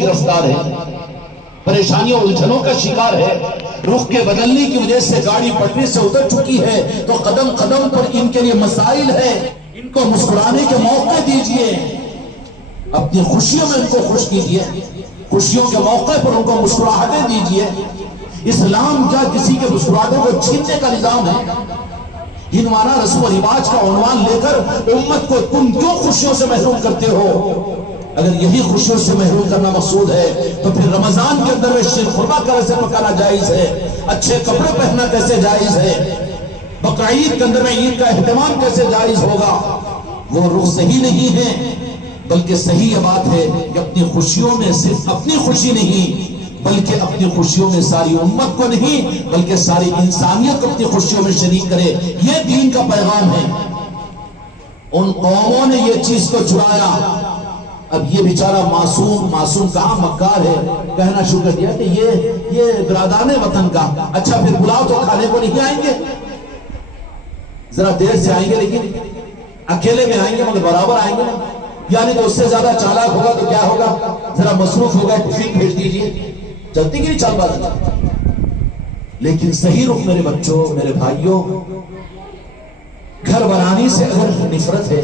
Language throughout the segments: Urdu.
گرفتار ہے، پریشانیوں الجھنوں کا شکار ہے، رخ کے بدلنے کی وجہ سے گاڑی پٹری سے اتر چکی ہے، تو قدم قدم پر ان کے لیے مسائل ہے، ان کو مسکرانے کے موقع دیجئے، اپنی خوشیوں میں ان کو خوش کیجئے، خوشیوں کے موقع پر ان کو مسکراہٹیں دیجئے۔ اسلام کیا کسی کے مسکراہٹوں کو چھیننے کا نظام ہے؟ ہنوانا رسم و رواج کا عنوان لے کر امت کو تم کیوں خوشیوں سے محروم کرتے ہو؟ اگر یہی خوشیوں سے محروم کرنا مقصود ہے تو پھر رمضان کے اندر میں شیر خورما کیسے پکانا جائز ہے، اچھے کپڑے پہننا کیسے جائز ہے، بقرعید کے اندر میں عید کا اہتمام کیسے جائز ہوگا؟ وہ رخ صحیح نہیں ہے، بلکہ صحیح یہ بات ہے کہ اپنی خوشیوں میں صرف اپنی خوشی نہیں بلکہ اپنی خوشیوں میں ساری امت کو نہیں بلکہ ساری انسانیت کو اپنی خوشیوں میں شریک کرے۔ یہ دین کا پیغام ہے۔ ان قوموں نے یہ چیز کو چرایا، اب یہ بیچارہ معصوم کہاں مکار ہے، کہنا شروع کر دیا کہ یہ برادران وطن کا، اچھا پھر بلاؤ تو کھانے کو نہیں آئیں گے، ذرا دیر سے آئیں گے لیکن اکیلے میں آئیں گے مگر برابر آئیں گے، یعنی تو اس سے زیادہ چالاک ہوگا تو کیا ہوگا، ذرا مصروف ہوگا ٹفن بھیج دیجئے، چلتی کہ نہیں چل بات۔ لیکن صحیح رخ میرے بچوں، میرے بھائیوں، گھر بنانی سے اگر نفرت ہے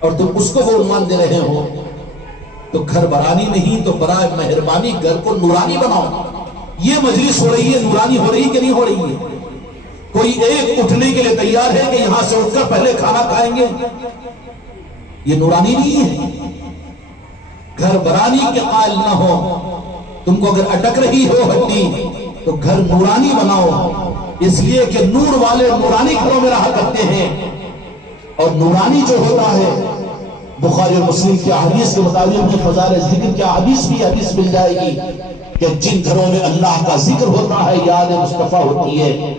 اور تم اس کو وہ عنوان دے رہے ہو تو گھر برانی نہیں تو برائے مہربانی گھر کو نورانی بناؤ۔ یہ مجلس ہو رہی ہے، نورانی ہو رہی کہ نہیں ہو رہی ہے؟ کوئی ایک اٹھنے کے لیے تیار ہے کہ یہاں سے اٹھ کر پہلے کھانا کھائیں گے؟ یہ نورانی نہیں ہے۔ گھر برانی کے قائل نہ ہو، تم کو اگر اٹک رہی ہو ہڈی تو گھر نورانی بناؤ، اس لیے کہ نور والے نورانی گھروں میں رہا کرتے ہیں، اور نورانی جو ہوتا ہے بخاری اور مسلم کی حدیث کے مطابق فضائل ذکر کی حدیث بھی حدیث مل جائے گی کہ جن گھروں میں اللہ کا ذکر ہوتا ہے، یاد مصطفیٰ ہوتی ہے،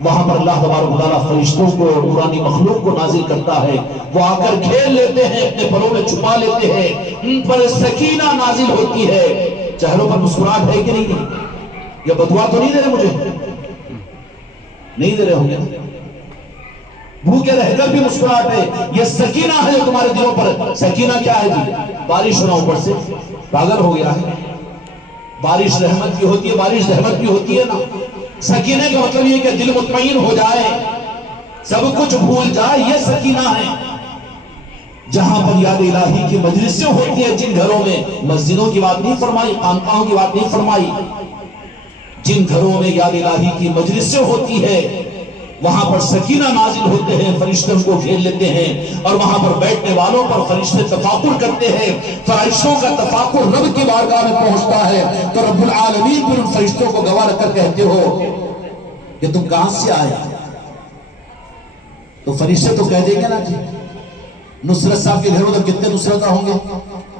وہاں پر اللہ تبارک و تعالیٰ فرشتوں کو، نورانی مخلوق کو نازل کرتا ہے، وہ آ کر کھیل لیتے ہیں، اپنے پروں میں چھپا لیتے ہیں، ان پر سکینہ نازل ہوتی ہے، چہروں پر مسکراہٹ ہے کہ نہیں؟ یہ بدعا تو نہیں دے رہے مجھے؟ نہیں دے رہے ہوں گے؟ بھوکے رہ کر بھی مسکراہٹ ہے، یہ سکینہ ہے جو تمہارے دلوں پر۔ سکینہ کیا ہے جی؟ بارش ہونا اوپر سے پاگل ہو گیا ہے، بارش رحمت کی ہوتی ہے، بارش رحمت کی ہوتی ہے نا۔ سکینہ کا مطلب یہ کہ دل مطمئن ہو جائے، سب کچھ بھول جائے، یہ سکینہ ہے۔ جہاں پر یاد الہی کی مجلسیں ہوتی ہیں، جن گھروں میں، مسجدوں کی بات نہیں فرمائی، خانقاہوں کی بات نہیں فرمائی، جن گھروں میں یاد الہی کی مجلسیں ہوتی ہے وہاں پر سکینہ نازل ہوتے ہیں، فرشتے ان کو گھیر لیتے ہیں، اور وہاں پر بیٹھنے والوں پر فرشتے تفاخر کرتے ہیں، فرشتوں کا تفاخر رب کی بارگاہ میں پہنچتا ہے، تو رب العالمین پھر ان فرشتوں کو گواہ کر کہتے ہو کہ تم کہاں سے آئے؟ تو فرشتے تو کہہ دیں گے نا جی، نصرت صاحب کے گھروں میں کتنے نصرت ہوں گے،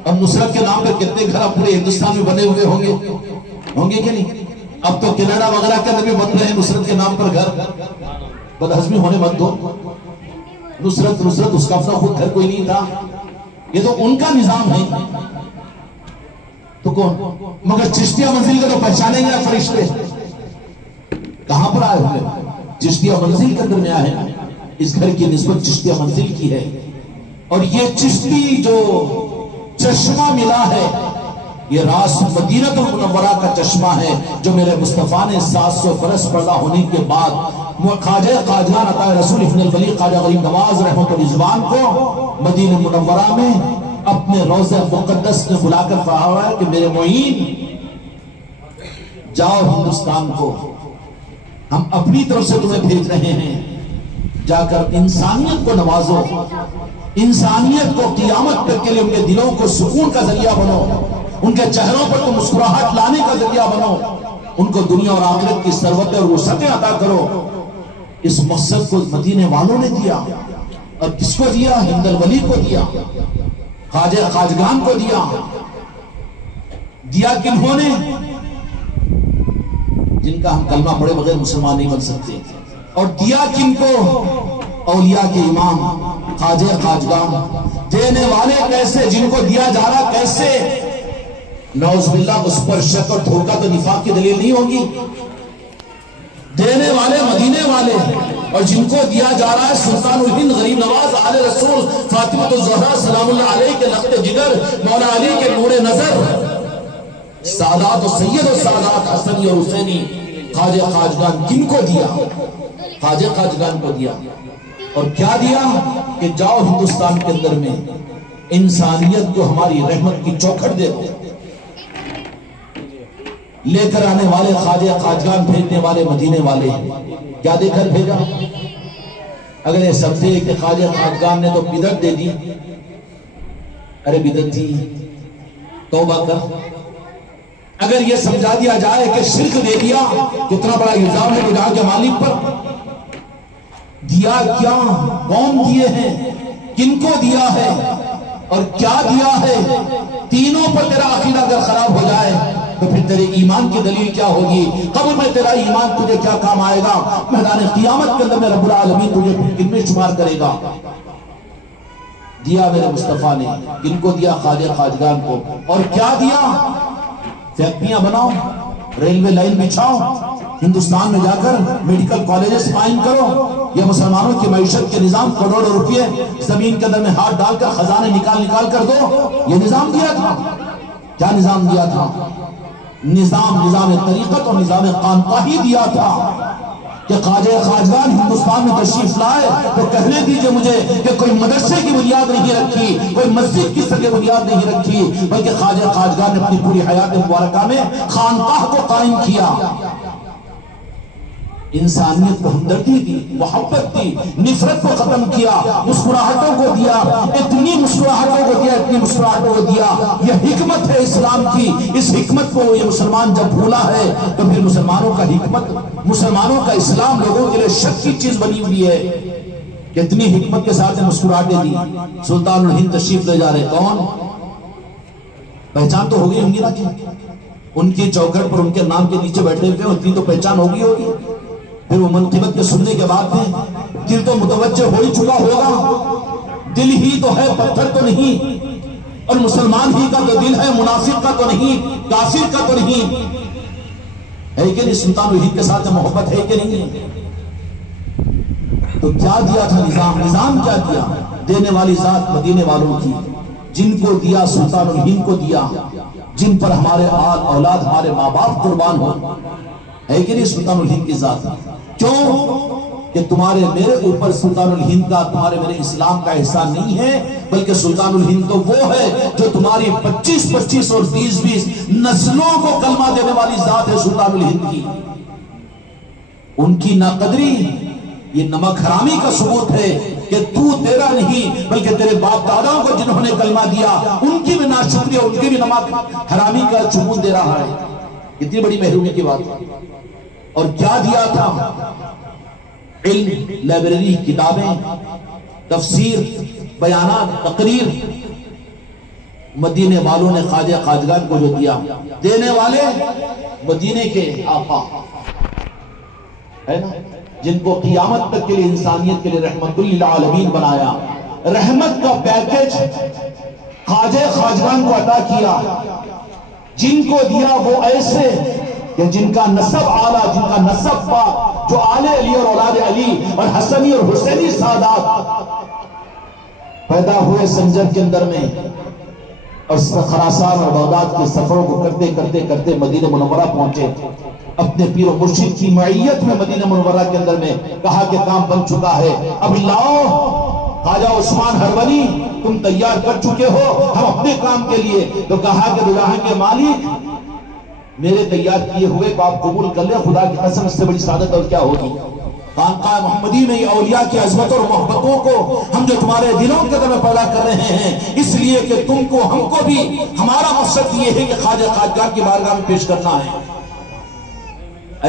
اب نصرت کے نام پر کتنے گھر پورے ہندوستان میں بنے ہوئے ہوں گے کہ نہیں؟ اب تو کینیڈا وغیرہ کے اندر بھی بن رہے ہیں نصرت کے نام پر گھر۔ بدہضمی ہونے مت دو، نصرت اس کا اپنا خود گھر کوئی نہیں تھا، یہ تو ان کا نظام ہے، تو کون؟ مگر چشتیہ منزل کا تو پہچانیں گے فرشتے، کہاں پر آئے ہوئے؟ چشتیہ منزل کے اندر میں آئے ہیں، اس گھر کی نسبت چشتیہ منزل کی ہے، اور یہ چشتی جو چشمہ ملا ہے یہ راس مدینہ المنورہ کا چشمہ ہے، جو میرے مصطفیٰ نے 700 برس پیدا ہونے کے بعد خواجہ قاجان عطا رسول ابن الولی خواجہ غریب نواز رحمت الرضوان کو مدینہ منورہ میں اپنے روضہ مقدس نے بلا کر فرمایا ہے کہ میرے معین جاؤ ہندوستان کو، ہم اپنی طرف سے تمہیں بھیج رہے ہیں، جا کر انسانیت کو نوازو، انسانیت کو قیامت تک کے لیے ان کے دلوں کو سکون کا ذریعہ بنو، ان کے چہروں پر تو مسکراہٹ لانے کا ذریعہ بنو، ان کو دنیا اور آخرت کی ثروتیں اور وسعتیں عطا کرو۔ اس مقصد کو مدینے والوں نے دیا، اور کس کو دیا؟ ہند الولی کو دیا، خواجہ خواجگان کو دیا کنہوں نے؟ جن کا ہم کلمہ پڑھے بغیر مسلمان نہیں بن سکتے، اور دیا کن کو؟ اولیاء کے امام خواجہ خواجگان۔ دینے والے کیسے؟ جن کو دیا جا رہا کیسے؟ نعوذ باللہ اس پر شک اور دھوکہ تو نفاق کی دلیل نہیں ہوگی۔ دینے والے مدینے والے، اور جن کو دیا جا رہا ہے سلطان الہند غریب نواز آل رسول فاطمہ الزہرا سلام اللہ علیہ کے لخت جگر مولا علی کے نور نظر سادات و سید و سادات حسنی اور حسینی خواجہ خواجگان کن کو دیا؟ خواجہ خواجگان کو دیا. اور کیا دیا؟ کہ جاؤ ہندوستان کے اندر میں انسانیت کو ہماری رحمت کی چوکھٹ دے دو. لے کر آنے والے خواجہ خواجگان بھیجنے والے مدینے والے کیا دے کر بھیجا؟ اگر یہ سمجھے کہ خواجہ خواجگان نے تو بدعت دے دی، ارے بدعت دی توبہ کر. اگر یہ سمجھا دیا جائے کہ شرک دے دیا، کتنا بڑا الزام ہے گناہ کے مالک پر. دیا کیا؟ کون دیے ہیں؟ کن کو دیا ہے؟ اور کیا دیا ہے؟ تینوں پر تیرا عقیدہ اگر خراب ہو جائے تو پھر تیرے ایمان کی دلیل کیا ہوگی؟ قبر میں تیرا ایمان تجھے کیا کام آئے گا؟ میدان قیامت کے اندر میں رب العالمین تجھے کن میں شمار کرے گا؟ دیا میرے مصطفیٰ نے. کن کو دیا؟ خواجہ خواجگان کو. اور کیا دیا؟ فیکٹریاں بناؤ، ریلوے لائن بچھاؤ، ہندوستان میں جا کر میڈیکل کالجز قائم کرو. یہ مسلمانوں کی معیشت کے نظام کروڑوں روپے زمین کے اندر میں ہاتھ ڈال کر خزانے نکال کر دو. یہ نظام دیا تھا. کیا نظام دیا تھا؟ نظام طریقت اور نظام خانقاہی دیا تھا کہ خواجہ خواجگان ہندوستان میں تشریف لائے تو کہنے دیجئے مجھے کہ کوئی مدرسے کی بنیاد نہیں رکھی، کوئی مسجد کی سگے بنیاد نہیں رکھی، بلکہ خواجہ خواجگان نے اپنی پوری حیات مبارکہ میں خانقاہ کو قائم کیا. انسانیت کو ہمدردی دی، محبت دی، نفرت کو ختم کیا، مسکراہٹوں کو دیا. اتنی مسکراہٹوں کو دیا، اتنی مسکراہٹوں کو دیا. یہ حکمت ہے اسلام کی. اس حکمت کو یہ مسلمان جب بھولا ہے تو پھر مسلمانوں کا حکمت، مسلمانوں کا اسلام لوگوں کے لیے شک کی چیز بنی ہوئی ہے. اتنی حکمت کے ساتھ مسکراہٹیں دی. سلطان الہند تشریف لے جا رہے. کون؟ پہچان تو ہوگی ہوں گی نا جی. ان کی چوکھٹ پر ان کے نام کے نیچے بیٹھے ہوئے اتنی تو پہچان ہوگی. پھر وہ منقبت کے سننے کے بعد میں دل تو متوجہ ہو ہی چکا ہوگا. دل ہی تو ہے، پتھر تو نہیں. اور مسلمان ہی کا تو دل ہے، منافق کا تو نہیں، کافر کا تو نہیں ہے کہ نہیں. سلطان الہند کے ساتھ محبت ہے کہ نہیں؟ تو کیا دیا تھا نظام کیا دیا؟ دینے والی ذات مدینے والوں کی. جن کو دیا سلطان الہند کو دیا، جن پر ہمارے آل اولاد ہمارے ماں باپ قربان ہو. ہے کہ نہیں سلطان الہند کی ذات؟ کیوں؟ کہ تمہارے میرے اوپر سلطان الہند کا، تمہارے میرے اسلام کا احسان نہیں ہے، بلکہ سلطان الہند تو وہ ہے جو تمہاری 25 اور 20 نسلوں کو کلمہ دینے والی ذات ہے سلطان الہند کی. ان کی ناقدری یہ نمک حرامی کا ثبوت ہے کہ تیرا نہیں بلکہ تیرے باپ داداؤں کو جنہوں نے کلمہ دیا ان کی بھی ناشکری، ان کی بھی نمک حرامی کا ثبوت دے رہا ہے. اتنی بڑی محرومی کی بات ہے. اور کیا دیا تھا؟ علم، لائبریری، کتابیں، تفسیر، بیانات، تقریر. مدینے والوں نے خواجہ خواجگان کو جو دیا، دینے والے مدینے کے آقا ہے نا، جن کو قیامت تک کے لیے انسانیت کے لیے رحمت للعالمین بنایا. رحمت کا پیکج خواجہ خواجگان کو عطا کیا. جن کو دیا وہ ایسے کہ جن کا نسب اعلیٰ، جن کا نسب پاک، جو آل علی اور اولاد علی اور حسنی اور حسینی سادات پیدا ہوئے سنجر کے اندر میں، اور خراسان اور بغداد کے سفروں کو کرتے کرتے مدینہ منورہ پہنچے. اپنے پیر و مرشد کی معیت میں مدینہ منورہ کے اندر میں کہا کہ کام بن چکا ہے، اب لاؤ خواجہ عثمان ہرولی، تم تیار کر چکے ہو ہم اپنے کام کے لیے. تو کہا کہ دلہن کے مالک میرے تیار کیے ہوئے کو آپ قبول کر لیں، خدا کی قسم اس سے بڑی سعادت اور کیا ہوگی. خانقاہ محمدی میں یہ اولیاء کی عظمت اور محبتوں کو ہم جو تمہارے دلوں کے اندر پیدا کر رہے ہیں، اس لیے کہ تم کو ہم کو بھی ہمارا مقصد یہ ہے کہ خواجہ خواجگان کی بارگاہ میں پیش کرنا ہے.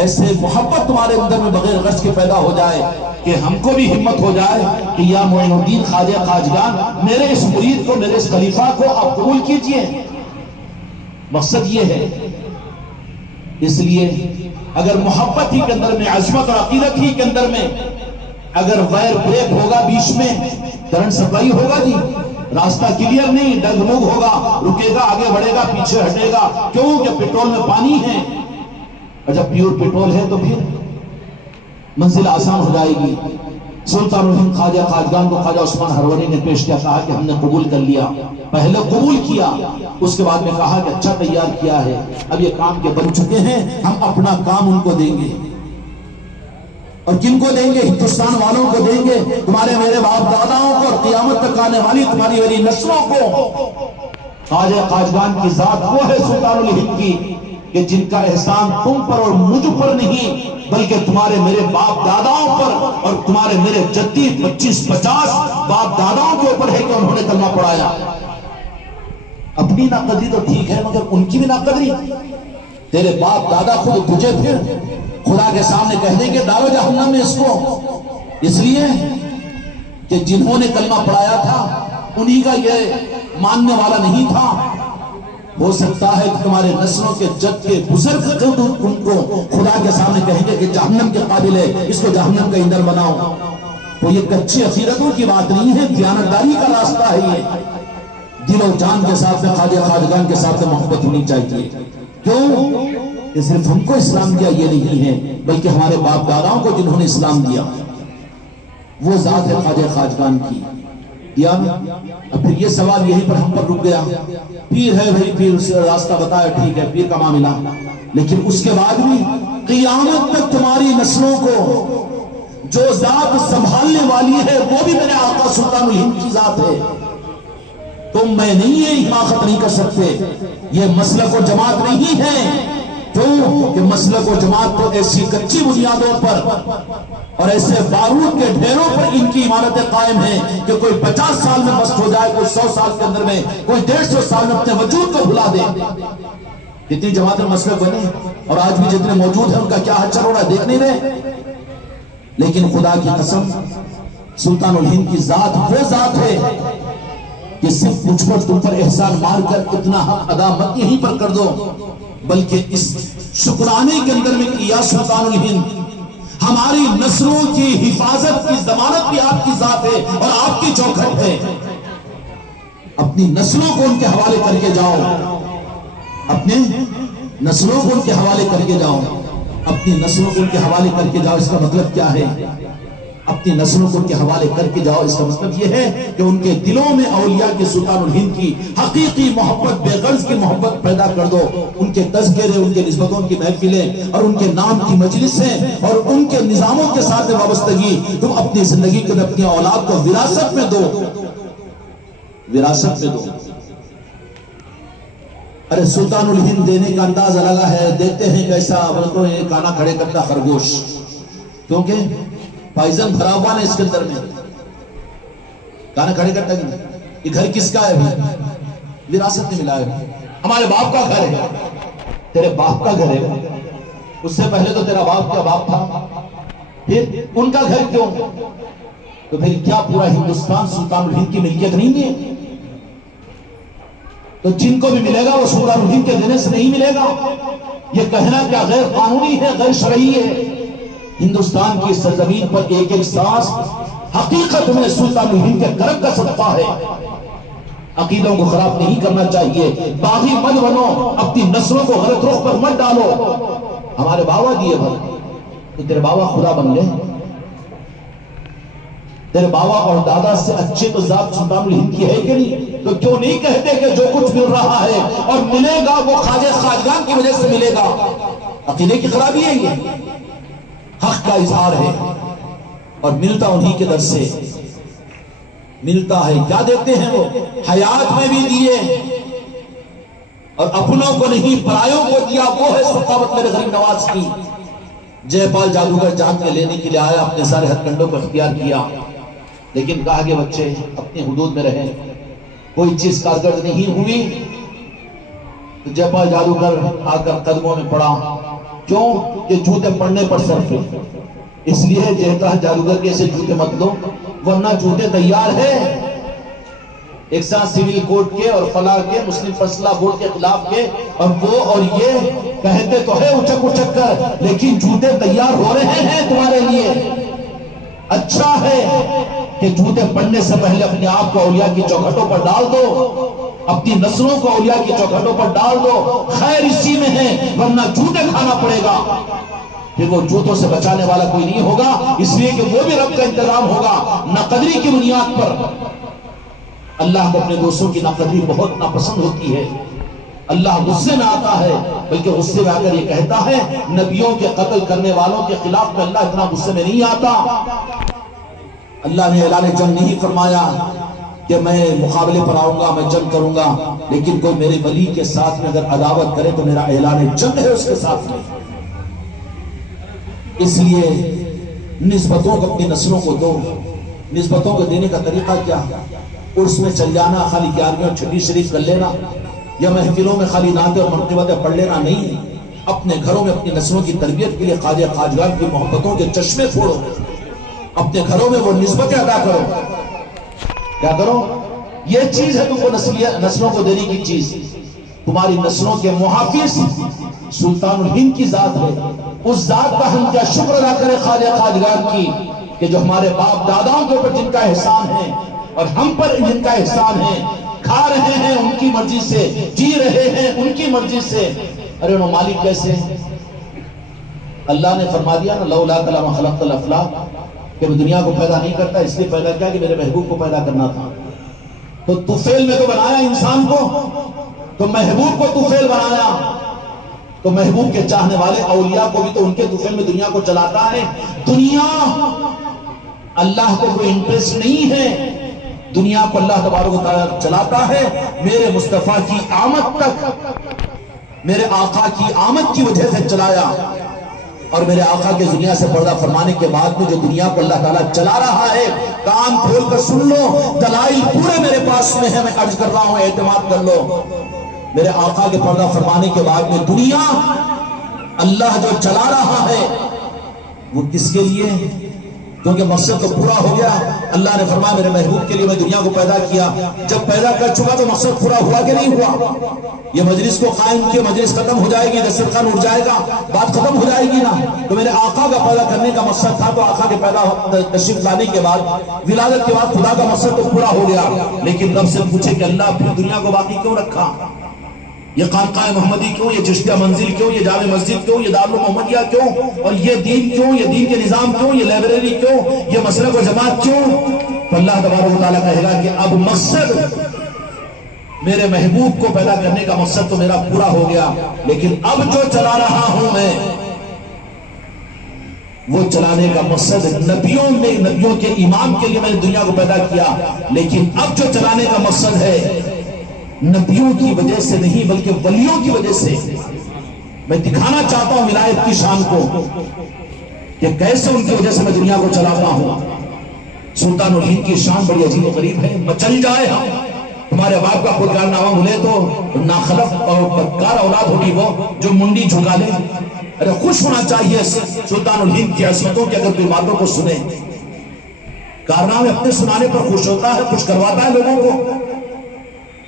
ایسے محبت تمہارے اندر میں بغیر غرض کے پیدا ہو جائے کہ ہم کو بھی ہمت ہو جائے کہ یا معین الدین خواجہ خواجگان میرے اس مرید کو، میرے اس خلیفہ کو آپ قبول کیجئے. مقصد یہ ہے. اس لیے اگر محبت ہی کے اندر میں، عظمت اور عقیدت ہی کے اندر میں اگر غیر بریک ہوگا، بیچ میں کرنٹ سپلائی ہوگا جی، راستہ کلیئر نہیں، ڈگمگ ہوگا، رکے گا، آگے بڑھے گا، پیچھے ہٹے گا. کیوں کہ پیٹرول میں پانی ہے، اور جب پیور پیٹرول ہے تو پھر منزل آسان ہو جائے گی۔ سلطان الہند خواجہ خواجگان کو خواجہ عثمان ہروری نے پیش کیا، کہا کہ ہم نے قبول کر لیا۔ پہلے قبول کیا، اس کے بعد میں کہا کہ اچھا تیار کیا ہے، اب یہ کام کے بن چکے ہیں، ہم اپنا کام ان کو دیں گے۔ اور کن کو دیں گے؟ ہندوستان والوں کو دیں گے، تمہارے میرے باپ داداؤں کو، اور قیامت تک آنے والی تمہاری میری نسلوں کو۔ خواجہ خواجگان کی ذات وہ ہے سلطان الہند کی کہ جن کا احسان تم پر اور مجھ پر نہیں بلکہ تمہارے میرے باپ داداؤں پر اور تمہارے میرے جدی 25-50 باپ داداؤں کے اوپر ہے کہ انہوں نے کلمہ پڑھایا۔ اپنی ناقدری تو ٹھیک ہے مگر ان کی بھی ناقدری۔ تیرے باپ دادا خود تجھے پھر خدا کے سامنے کہہ دیں گے ڈالو جہنم میں اس کو، اس لیے کہ جنہوں نے کلمہ پڑھایا تھا انہی کا یہ ماننے والا نہیں تھا۔ ہو سکتا ہے کہ تمہارے نسلوں کے جد کے بزرگ تم کو خدا کے سامنے کہیں گے کہ جہنم کے قابل ہے، اس کو جہنم کا ایندھن بناؤ۔ تو یہ کچی عقیدتوں کی بات نہیں ہے، دیانتداری کا راستہ ہے۔ یہ دل و جان کے ساتھ میں خواجہ خواجگان کے ساتھ محبت ہونی چاہیے۔ کیوں کہ صرف ہم کو اسلام دیا یہ نہیں ہے بلکہ ہمارے باپ داداؤں کو جنہوں نے اسلام دیا وہ ذات ہے خواجہ خواجگان کی دیا۔ اب پھر یہ سوال یہیں پر ہم پر رک گیا، پیر ہے بھائی، پیر اس راستہ بتایا، ٹھیک ہے، پیر کا معاملہ، لیکن اس کے بعد بھی قیامت تک تمہاری نسلوں کو جو ذات سنبھالنے والی ہے وہ بھی میرے آقا سلطان الہند کی ذات ہے۔ تم میں نہیں یہ حماقت نہیں کر سکتے، یہ مسلک و جماعت نہیں ہے۔ کیوں کہ مسلک و جماعت تو ایسی کچی بنیادوں پر اور ایسے بارود کے ڈھیروں پر ان کی عمارتیں قائم ہیں کہ کوئی 50 سال میں مست ہو جائے، کوئی 100 سال کے اندر میں، کوئی 150 سال میں اپنے وجود کو بھلا دے۔ کتنی جماعتیں مسلک بنے اور آج بھی جتنے موجود ہیں ان کا کیا حشر ہو رہا ہے دیکھ نہیں رہے۔ لیکن خدا کی قسم سلطان الہند کی ذات وہ ذات ہے کہ صرف مجھ پر تم پر احسان مار کر اتنا حق ادا مت یہیں پر کر دو بلکہ اس شکرانے کے اندر میں کہ یا سلطان الہند ہماری نسلوں کی حفاظت کی ضمانت بھی آپ کی ذات ہے اور آپ کی چوکھٹ ہے۔ اپنی نسلوں کو ان کے حوالے کر کے جاؤ، اپنے نسلوں کو ان کے حوالے کر کے جاؤ، اپنی نسلوں کو ان کے حوالے کر کے جاؤ۔ اس کا مطلب کیا ہے؟ اپنی نسلوں کو ان کے حوالے کر کے جاؤ، اس کا مطلب یہ ہے کہ ان کے دلوں میں اولیاء کے سلطان الہند کی حقیقی محبت، بے غرض کی محبت پیدا کر دو۔ ان کے تذکرے، ان کے نسبتوں کی محفلیں اور ان کے نام کی مجلسیں اور ان کے نظاموں کے ساتھ وابستگی تم اپنی زندگی کے اپنی اولاد کو وراثت میں دو، وراثت میں دو۔ ارے سلطان الہند دینے کا انداز الگ ہے، دیتے ہیں کیسا؟ بلکہ یہ کانا کھڑے کرتا خرگوش، کیونکہ پائزن بھرا ہوا ہے اس کے اندر میں، کانا کھڑے کرتا ہے۔ یہ گھر کس کا ہے بھائی؟ وراثت میں ملا ہے، ہمارے باپ کا گھر ہے، تیرے باپ کا گھر ہے، اس سے پہلے تو تیرا باپ کا باپ تھا، پھر ان کا گھر کیوں؟ تو پھر کیا پورا ہندوستان سلطان الہند کی ملکیت نہیں ہے؟ تو جن کو بھی ملے گا وہ سلطان الہند کے دینے سے نہیں ملے گا۔ یہ کہنا کیا غیر قانونی ہے، غیر شرعی ہے؟ ہندوستان کی سرزمین پر ایک ایک سانس حقیقت میں سلطان الہند کے کرم کا صدقہ ہے۔ عقیدوں کو خراب نہیں کرنا چاہیے، باغی مت بنو، اپنی نسلوں کو غلط رخ پر مت ڈالو۔ ہمارے بابا دیے بھائی، تو تیرے بابا خدا بن گئے، تیرے بابا اور دادا سے اچھے تو ذات سلطان الہند کی ہے کہ نہیں؟ تو کیوں نہیں کہتے کہ جو کچھ مل رہا ہے اور ملے گا وہ خواجہ خواجگان کی وجہ سے ملے گا؟ عقیدے کی خرابی ہے، یہ حق کا اظہار ہے اور ملتا انہی کے در سے ملتا ہے۔ کیا دیتے ہیں وہ؟ حیات میں بھی دیے اور اپنوں کو نہیں پرایوں کو دیا۔ وہ ہے سخاوت میرے غریب نواز کی۔ جے پال جادوگر جان کے لینے کے لیے آیا، اپنے سارے ہتھ کنڈوں کو اختیار کیا، لیکن کہا کہ بچے اپنی حدود میں رہیں، کوئی چیز کارگرد نہیں ہوئی تو جے پال جادوگر آ کر قدموں میں پڑا۔ کیوں کہ جوتے پڑنے پر صرف، اس لیے جے پال جادوگر کے ایسے جوتے مت دو ورنہ جوتے تیار ہے ایک ساتھ سیویل کوڈ کے اور فلاح کے، مسلم فیصلہ بورڈ کے خلاف کے، اور وہ اور یہ کہتے تو ہے اچک اچک کر، لیکن جوتے تیار ہو رہے ہیں تمہارے لیے۔ اچھا ہے کہ جوتے پڑھنے سے پہلے اپنے آپ کو اولیاء کی چوکھٹوں پر ڈال دو، اپنی نسلوں کو اولیاء کی چوکھٹوں پر ڈال دو، خیر اسی میں ہے ورنہ جوتے کھانا پڑے گا۔ پھر وہ جوتوں سے بچانے والا کوئی نہیں ہوگا، اس لیے کہ وہ بھی رب کا انتظام ہوگا۔ ناقدری کی بنیاد پر اللہ کو اپنے دوستوں کی ناقدری بہت ناپسند ہوتی ہے۔ اللہ غصے میں آتا ہے، بلکہ غصے میں آ کر یہ کہتا ہے نبیوں کے قتل کرنے والوں کے خلاف میں اللہ اتنا غصے میں نہیں آتا۔ اللہ نے اعلان جنگ نہیں فرمایا کہ میں مقابلے پر آؤں گا، میں جنگ کروں گا، لیکن کوئی میرے ولی کے ساتھ میں اگر عداوت کرے تو میرا اعلان جنگ ہے اس کے ساتھ میں۔ اس لیے نسبتوں کو اپنی نسلوں کو دو۔ نسبتوں کو دینے کا طریقہ کیا؟ عرس میں چل جانا، خالی 11ویں اور چھٹی شریف کر لینا، یا محفلوں میں خالی نعتیں اور منقبتیں پڑھ لینا نہیں۔ اپنے گھروں میں اپنی نسلوں کی تربیت کے لیے خواجہ خواجگان کی محبتوں کے چشمے پھوڑو، اپنے گھروں میں وہ نسبتیں ادا کرو۔ کیا کرو؟ یہ چیز ہے تم کو نسلوں کو دینے کی چیز۔ تمہاری نسلوں کے محافظ سلطان الہند کی ذات ہے، اس ذات کا ہم کیا شکر ادا کریں خواجہ خواجگان کی کہ جو ہمارے باپ داداؤں کے اوپر جن کا احسان ہے اور ہم پر جن کا احسان ہے، کھا رہے ہیں ان کی مرضی سے، جی رہے ہیں ان کی مرضی سے۔ ارے انہوں مالک کیسے ہیں؟ اللہ نے فرما دیا نا لولا کلام خلقت الافلاق، کہ میں دنیا کو پیدا نہیں کرتا اس لیے پیدا کیا کہ میرے محبوب کو پیدا کرنا تھا۔ تو طفیل میں تو بنایا انسان کو، تو محبوب کو طفیل بنایا، تو محبوب کے چاہنے والے اولیاء کو بھی تو ان کے طفیل میں دنیا کو چلاتا ہے۔ دنیا اللہ کو کوئی انٹرسٹ نہیں ہے، دنیا کو اللہ تبارک و تعالیٰ چلاتا ہے میرے مصطفیٰ کی آمد تک، میرے آقا کی آمد کی وجہ سے چلایا۔ اور میرے آقا کے دنیا سے پردہ فرمانے کے بعد میں جو دنیا کو اللہ تعالیٰ چلا رہا ہے، کان کھول کر سن لو، دلائل پورے میرے پاس میں ہے، میں عرض کر رہا ہوں، اعتماد کر لو۔ میرے آقا کے پردہ فرمانے کے بعد میں دنیا اللہ جو چلا رہا ہے وہ کس کے لیے؟ کیونکہ مقصد تو پورا ہو گیا۔ اللہ نے فرمایا میرے محبوب کے لیے میں دنیا کو پیدا کیا۔ جب پیدا کر چکا تو مقصد پورا ہوا کہ نہیں ہوا؟ یہ مجلس کو قائم کیا، مجلس ختم ہو جائے گی، دسترخوان اٹھ جائے گا، بات ختم ہو جائے گی نا۔ تو میرے آقا کا پیدا کرنے کا مقصد تھا، تو آقا کے پیدا تشریف لانے کے بعد، ولادت کے بعد خدا کا مقصد تو پورا ہو گیا۔ لیکن رب سے پوچھے کہ اللہ پھر دنیا کو باقی کیوں رکھا؟ یہ خانقاہ محمدی کیوں؟ یہ چشتیہ منزل کیوں؟ یہ جامع مسجد کیوں؟ یہ دارالمحمدیہ کیوں؟ اور یہ دین کیوں؟ یہ دین کے نظام کیوں؟ یہ لائبریری کیوں؟ یہ مسلک و جماعت کیوں؟ تو اللہ تبارک و تعالیٰ کہے گا کہ اب مقصد میرے محبوب کو پیدا کرنے کا مقصد تو میرا پورا ہو گیا، لیکن اب جو چلا رہا ہوں میں وہ چلانے کا مقصد نبیوں کے امام کے لیے میں نے دنیا کو پیدا کیا، لیکن اب جو چلانے کا مقصد ہے نبیوں کی وجہ سے نہیں بلکہ ولیوں کی وجہ سے میں دکھانا چاہتا ہوں ولایت کی شان کو کہ کیسے ان کی وجہ سے میں دنیا کو چلاتا ہوں۔ سلطان الہند کی شان بڑی عجیب و غریب ہے۔ مچل جائے ہم، تمہارے باپ کا کوئی کارنامہ ملے تو ناخلف اور بدکار اولاد ہوگی وہ جو منڈی جھکا لے۔ ارے خوش ہونا چاہیے سلطان الہند کی عظمتوں کی اگر کوئی باتوں کو سنے، کارنامے اپنے سنانے پر خوش ہوتا ہے، خوش کرواتا ہے لوگوں کو،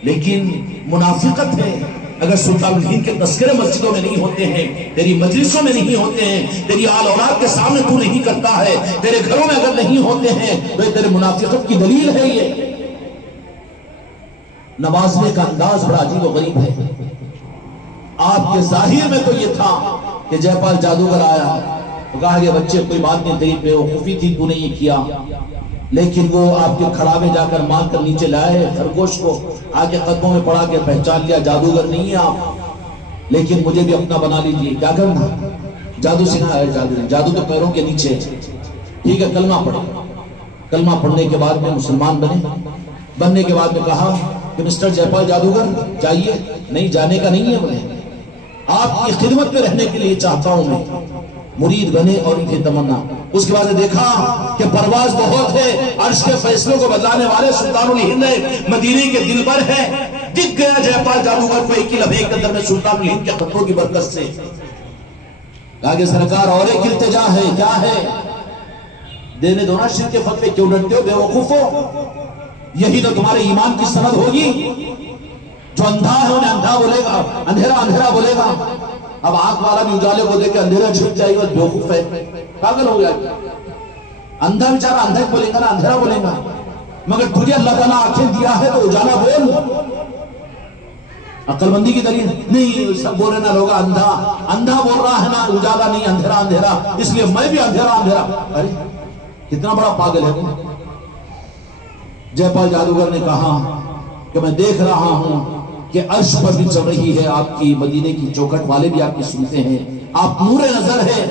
لیکن منافقت ہے اگر سلطان الہند کے تذکرے مسجدوں میں نہیں ہوتے ہیں، تیری مجلسوں میں نہیں ہوتے ہیں، تیری آل اولاد کے سامنے تو نہیں کرتا ہے، تیرے گھروں میں اگر نہیں ہوتے ہیں تو یہ تیرے منافقت کی دلیل ہے۔ یہ نوازنے کا انداز بڑا عجیب و غریب ہے۔ آپ کے ظاہر میں تو یہ تھا کہ جے پال جادوگر آیا تو کہا کہ بچے کوئی بات نہیں، تیری بیوقوفی تھی، تو نے یہ کیا، لیکن وہ آپ کے کھڑا میں جا کر مار کر نیچے لائے خرگوش کو، آگے قدموں میں پڑا کے پہچان لیا جادوگر نہیں ہے آپ، لیکن مجھے بھی اپنا بنا لیجئے۔ کیا کرنا؟ جادو سکھایا ہے، جادو تو پیروں کے نیچے، ٹھیک ہے کلمہ پڑھے۔ کلمہ پڑھنے کے بعد میں مسلمان بننے کے بعد میں کہا کہ مسٹر جے پال جادوگر جائیے، نہیں جانے کا نہیں ہے، بولے آپ کی خدمت میں رہنے کے لیے چاہتا ہوں میں، مرید بنے اور ان کی تمنا۔ اس کے بعد دیکھا کہ پرواز بہت ہے، عرش کے فیصلوں کو بدلانے والے سلطان الہند ہے، مدینے کے دل بر ہے۔ دکھ گیا جے پال جادوگر کو ایک ہی لمحے کے اندر میں سلطان الہند کے خطوں کی برکت سے۔ کہا کہ سرکار اور ایک التجا ہے، کیا ہے؟ دینے دو نا شرک کے فتوے، کیوں ڈرتے ہو بے وقوفو؟ یہی تو تمہارے ایمان کی سند ہوگی۔ جو اندھا ہے انہیں اندھا بولے گا، اندھیرا اندھیرا بولے گا۔ اب آنکھ والا بھی اجالے کو دیکھ کے اندھیرا چھپ جائے گا، بیوقوف ہے، پاگل ہو گیا۔ اندھا بیچارہ اندھا بولے گا نا، اندھیرا بولے گا، مگر تجھے اللہ تعالیٰ آنکھیں دیا ہے تو اجالا بول۔ عقل مندی کی دلیل نہیں. سب بول رہے نا لوگ اندھا اندھا بول رہا ہے نا, اجالا نہیں اندھیرا اندھیرا, اس لیے میں بھی اندھیرا اندھیرا. ارے کتنا بڑا پاگل ہے. جے پال جادوگر نے کہا کہ میں دیکھ رہا ہوں کہ عرش پر بھی چل رہی ہے آپ کی مدینے کی چوکھٹ والے بھی آپ کی سنتے ہیں, آپ نور نظر ہے.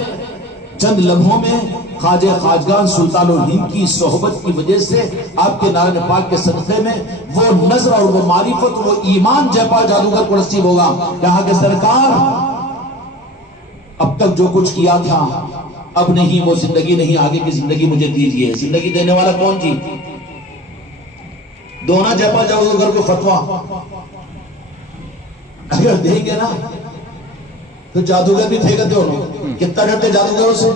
چند لمحوں میں خواجہ خواجگان سلطان الہند کی صحبت کی وجہ سے آپ کے نارائن پاک کے صدقے میں وہ نظر اور وہ معرفت وہ ایمان جے پال جادوگر کو نصیب ہوگا. کہا کہ سرکار اب تک جو کچھ کیا تھا اب نہیں, وہ زندگی نہیں, آگے کی زندگی مجھے دیجئے. زندگی دینے والا کون جی؟ دونا جے پال جادوگر کو فتویٰ اگر دیں گے نا تو جادوگر بھی تھے گا دونوں. کتنا ڈرتے جادوگروں سے.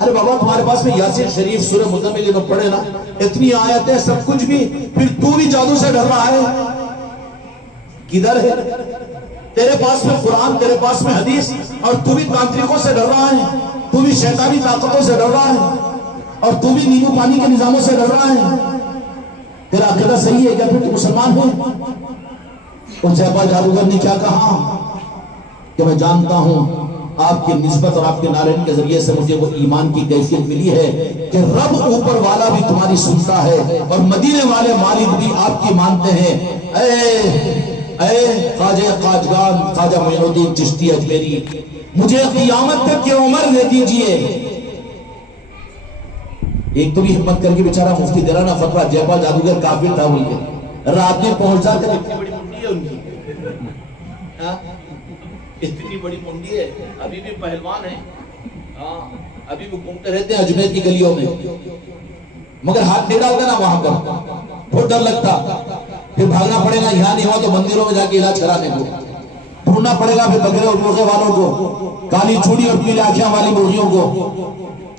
ارے بابا تمہارے پاس میں یاسین شریف سورہ مزمل یہ پڑھے نا, اتنی آیتیں سب کچھ بھی, پھر تو بھی جادو سے ڈر رہا ہے. کدھر ہے تیرے پاس میں قرآن, تیرے پاس میں حدیث, اور تو بھی تانترکوں سے ڈر رہا ہے, تو بھی شیطانی طاقتوں سے ڈر رہا ہے, اور تو بھی نیمبو پانی کے نظاموں سے ڈر رہا ہے. تیرا عقیدہ صحیح ہے کیا پھر تو مسلمان ہو؟ اور جے پال جادوگر نے کیا کہا کہ میں جانتا ہوں آپ کی نسبت اور آپ کے نارائن کے ذریعے سے مجھے وہ ایمان کی کیفیت ملی ہے کہ رب اوپر والا بھی تمہاری سنتا ہے اور مدینے والے مالک بھی آپ کی مانتے ہیں. اے خواجہ خواجگان خواجہ معین الدین چشتی اجمیری, مجھے قیامت تک کی عمر دے دیجئے. ایک تو بھی ہمت کر کے بیچارہ مفتی دے رہا نا فتویٰ, جے پال جادوگر کافر تھا بول کے, رات میں پہنچ جا کر اتنی بڑی منڈی ہے ان کی, اتنی بڑی منڈی ہے, ابھی بھی پہلوان ہیں, ابھی بھی گھومتے رہتے ہیں اجمیر کی گلیوں میں, مگر ہاتھ نہیں ڈالتا نا وہاں پر, بہت ڈر لگتا. پھر بھاگنا پڑے گا, یہاں نہیں ہوا تو مندروں میں جا کے علاج کرانے کو ڈھونڈنا پڑے گا. پھر بکرے اور مرغے والوں کو, کالی چوڑی اور پیلے آنکھیں والی مرغیوں کو,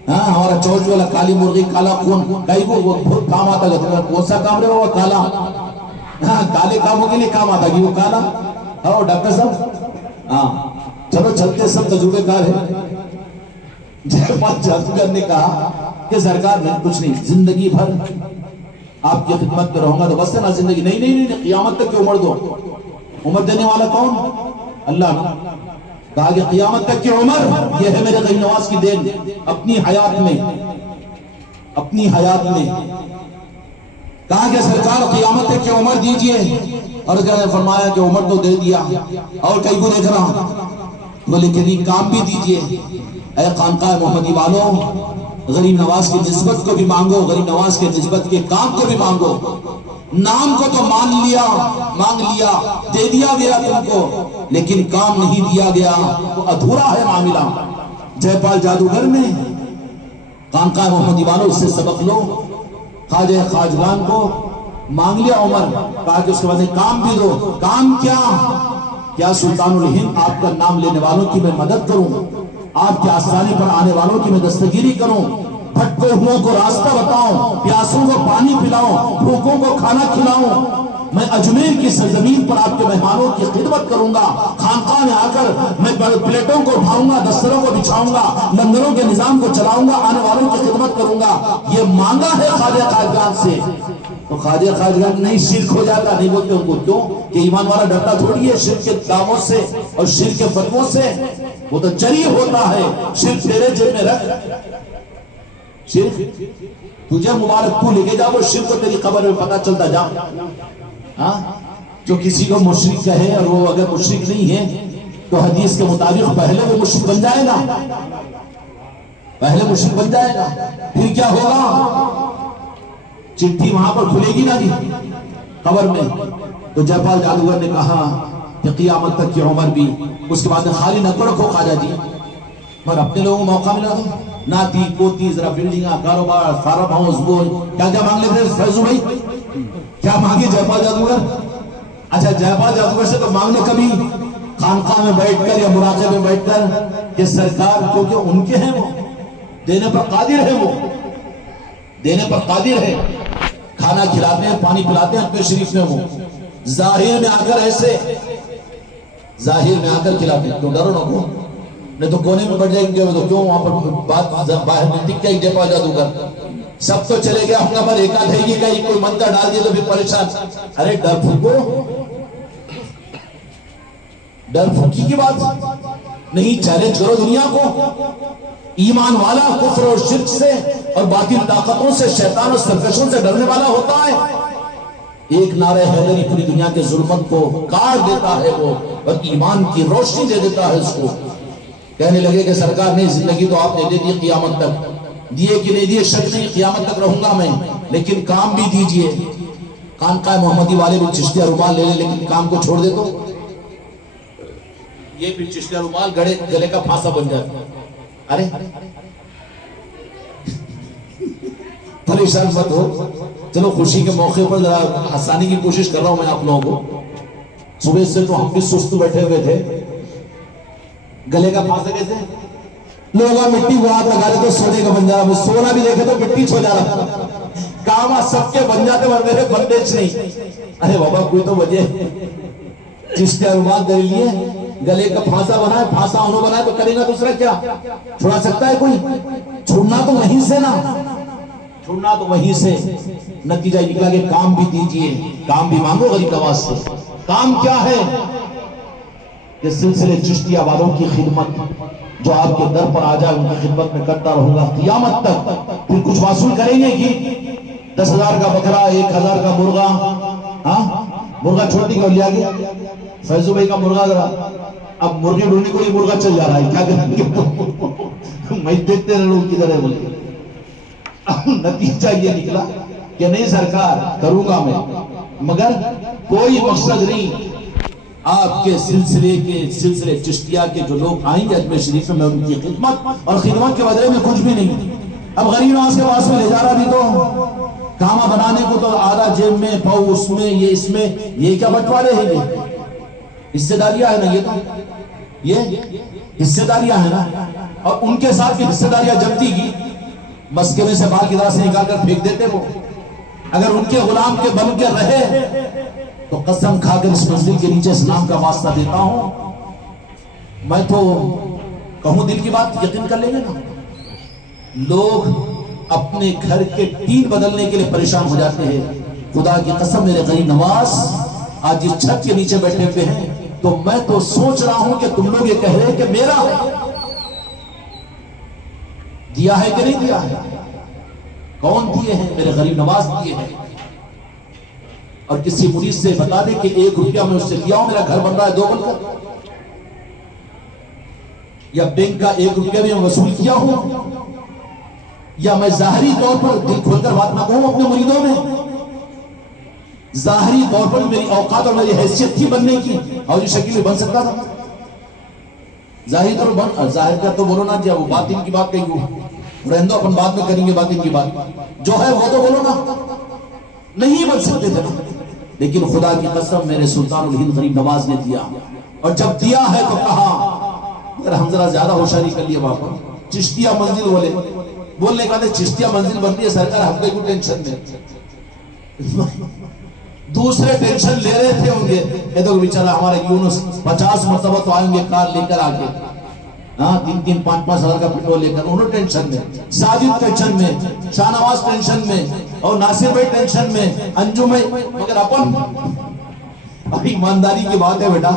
ہمارا چوچ والا کالی مرغی کالا خون, کئی کو بہت کام آتا ہے. کون سا کام رہے وہ کالا, کالے کاموں کے لیے کام آتا کہ وہ کالا. ڈاکٹر صاحب چلو چلتے سب تجربے کار ہے. جے پال جادوگر نے کہا کہ سرکار میں کچھ نہیں, زندگی بھر آپ کی خدمت میں رہوں گا تو بس ہے نا زندگی. نہیں نہیں نہیں, قیامت تک کی عمر دو. عمر دینے والا کون؟ اللہ. کہا کہ قیامت تک کی عمر یہ ہے میرے غریب نواز کی دین. اپنی حیات میں, اپنی حیات میں کہا کہ سرکار قیامت تک کی عمر دیجئے, اور فرمایا کہ عمر تو دے دیا, اور کئی کو دیکھ رہا بولے کہ نہیں کام بھی دیجئے. اے خانقاہ محمدی والوں, غریب نواز کی نسبت کو بھی مانگو, غریب نواز کے نسبت کے کام کو بھی مانگو. نام کو تو مانگ لیا, دے دیا گیا تم کو, لیکن کام نہیں دیا گیا تو ادھورا ہے معاملہ. جے پال جادوگر نے خانقاہ محمدی والوں اس سے سبق لو. خواجہ خواجگان کو مانگ لیا عمر, کہا کہ اس کے بعد کام بھی دو. کام کیا سلطان الہند آپ کا نام لینے والوں کی میں مدد کروں, آپ کے آستانے پر آنے والوں کی میں دستگیری کروں, بھٹکے ہوئوں کو راستہ بتاؤں, پیاسوں کو پانی پلاؤں, بھوکوں کو کھانا کھلاؤں. میں اجمیر کی سرزمین پر آپ کے مہمانوں کی خدمت کروں گا. خانقاہ میں آ کر میں پلیٹوں کو اٹھاؤں گا, دستروں کو بچھاؤں گا, لنگروں کے نظام کو چلاؤں گا, آنے والوں کی خدمت کروں گا. یہ مانگا ہے خواجہ خواجگان سے. تو خواجہ خواجگان نہیں شرک ہو جاتا, نہیں بولتے ان کو, کیوں کہ ایمان والا ڈرتا تھوڑی ہے شرک کے داموں سے اور شرک کے فتووں سے. وہ تو جری ہوتا ہے. شرک تیرے جیب میں رکھ, شرک تجھے مبارک تو لے کے جا, وہ شرک کو تیری قبر میں پتہ چلتا جا. جو کسی کو مشرک کہے اور وہ اگر مشرک نہیں ہے تو حدیث کے مطابق پہلے وہ مشرک بن جائے گا, پہلے مشرک بن جائے گا. پھر کیا ہوگا؟ چٹھی وہاں پر کھلے گی نا جی قبر میں. تو جے پال جادوگر نے کہا کہ قیامت تک کی عمر بھی, اس کے بعد خالی نہ رکھو خواجہ جی, مگر اپنے لوگوں کو موقع ملا تو ناتی پوتی ذرا بلڈنگاں, کاروبار, فارم ہاؤس, وہ کیا کیا مانگ لے پھر فیضو بھائی, کیا مانگی جے پال جادوگر؟ اچھا جے پال جادوگر سے تو مانگنے کبھی خانقاہ میں بیٹھ کر یا مراقبے میں بیٹھ کر کہ سرکار, کیونکہ ان کے ہیں, وہ دینے پر قادر ہے, وہ دینے پر قادر ہے. کھانا کھلاتے ہیں, پانی پلاتے ہیں اپنے شریف میں. وہ ظاہر میں آ کر ایسے, ظاہر میں آ کر کھلاتے ہیں. تو ڈرو نہ کو, نہیں تو کونے میں بڑھ جائیں گے. تو کیوں وہاں پر بات باہر میں ٹک گئی. جے پال جادوگر سب تو چلے گیا, ہم پر ایک آدھ ہے کہ کوئی منتر ڈال دیا تو پھر پریشان. ارے ڈر پھوکو, ڈر پھکی کی بات نہیں، چیلنج کرو دنیا کو۔ ایمان والا کفر اور شرک سے اور باطل طاقتوں سے، شیطان اور سرکشوں سے ڈرنے والا ہوتا ہے۔ ایک نعرہ حیدری پوری دنیا کے ظلمت کو کاٹ دیتا ہے وہ، اور ایمان کی روشنی دے دیتا ہے اس کو۔ کہنے لگے کہ سرکار نہیں، زندگی تو آپ نے دے دی قیامت تک، دیے کہ نہیں دیے شک نہیں، قیامت تک رہوں گا میں، لیکن کام بھی دیجئے۔ خانقاہ محمدی والے بھی چشتیہ رومال لے لے، لیکن کام کو چھوڑ دے تو یہ بھی چشتیہ رومال گلے کا پھانسا بن جاتا۔ ارے پریشان مت ہو، چلو خوشی کے موقع پر ذرا ہنسانے کی کوشش کر رہا ہوں میں آپ لوگوں کو۔ صبح سے تو ہم بھی سست بیٹھے ہوئے تھے، گلے کا پھانسا کیسے؟ لوگ مٹی کو ہاتھ لگا رہے تو سونے کا بن جا رہا، سونا بھی دیکھے تو مٹی چھو جا رہا، کام سب کے بن جاتے اور میرے بندیج نہیں۔ ارے بابا کوئی تو وجہ، چشتیہ رومال دے لیے، گلے کا پھانسا بنائے، پھانسا انہوں بنائے تو کرے گا دوسرا کیا؟ چھوڑا سکتا ہے کوئی؟ چھوڑنا تو وہیں سے نا، چھوڑنا تو وہیں سے۔ نتیجہ نکلا کہ کام بھی دیجئے، کام بھی مانگو غریب نواز سے۔ کام کیا ہے؟ کہ سلسلے چشتیہ والوں کی خدمت، جو آپ کے در پر آ جائے ان کی خدمت میں کرتا رہوں گا قیامت تک۔ پھر کچھ وصول کریں گے کہ 10,000 کا بکرا، 1,000 کا مرغا، مرغا چھوٹی کو لیا گیا فیضو بھائی کا مرغا، ذرا اب مرغی ڈھونڈنے کو یہ مرغا چل جا رہا ہے، کیا کریں گے؟ میں دیکھتے رہے لوگ کدھر ہے بولے۔ نتیجہ یہ نکلا کہ نہیں سرکار کروں گا میں، مگر کوئی مقصد نہیں، آپ کے سلسلے چشتیہ کے جو لوگ آئیں گے اجمیر شریف میں ان کی خدمت، اور خدمت کے بدلے میں کچھ بھی نہیں۔ اب غریب نواز کے پاس میں لے جا رہا بھی تو کاما بنانے کو تو آدھا جیب میں، پاؤ اس میں، یہ اس میں، یہ کیا بٹوارے ہیں؟ یہ حصے داریاں ہے نا، یہ حصے داریاں ہیں نا، اور ان کے ساتھ کی حصے داریاں جمتی کی مسکنے سے باہر کی طرح سے نکال کر پھینک دیتے وہ۔ اگر ان کے غلام کے بن کے رہے تو قسم کھا کر اس منزل کے نیچے اسلام کا واسطہ دیتا ہوں، میں تو کہوں دل کی بات، یقین کر لیں گے نا۔ لوگ اپنے گھر کے ٹین بدلنے کے لیے پریشان ہو جاتے ہیں، خدا کی قسم میرے غریب نواز آج اس چھت کے نیچے بیٹھے ہوئے ہیں تو میں تو سوچ رہا ہوں کہ تم لوگ یہ کہہ رہے ہیں کہ میرا ہے، دیا ہے کہ نہیں دیا ہے؟ کون دیے ہیں؟ میرے غریب نواز دیے ہیں۔ اور کسی مرید سے بتا دے کہ 1 روپیہ میں اس سے لیا ہوں، میرا گھر بن رہا ہے 2 بن کر، یا بینک کا 1 روپیہ بھی میں وصول کیا ہوں، یا میں ظاہری طور پر دل کھول کر بات نہ کہوں اپنے مریدوں میں، ظاہری طور پر میری اوقات اور میری حیثیت تھی بننے کی، اور یہ شکل میں بن سکتا تھا، ظاہری طور پر ظاہر کا تو بولو نا، جب وہ باطن کی بات کہیں گو رہندو، اپن بعد میں کریں گے باطن کی بات، جو ہے وہ تو بولو نا، نہیں بن سکتے تھے نا۔ لیکن خدا کی قسم میرے سلطان الہند غریب نواز نے دیا، اور جب دیا ہے تو کہا، اگر ہم ذرا زیادہ ہوشیاری کر لیے وہاں پر، چشتیہ منزل بولنے کا چشتیہ منزل بنتی ہے سرکار، ہم کو ٹینشن میں، دوسرے ٹینشن لے رہے تھے ہوں گے، یہ تو بیچارہ ہمارا یونس 50 مرتبہ تو آئیں گے کار لے کر آگے، 3-3, 5-5 ہزار کا پیٹرول لے کر، انہوں ٹینشن میں، ساجد ٹینشن میں، شاہ نواز ٹینشن میں، اور ناصر بھائی ٹینشن میں، انجو میں، مگر اپن ایمانداری کی بات ہے بیٹا،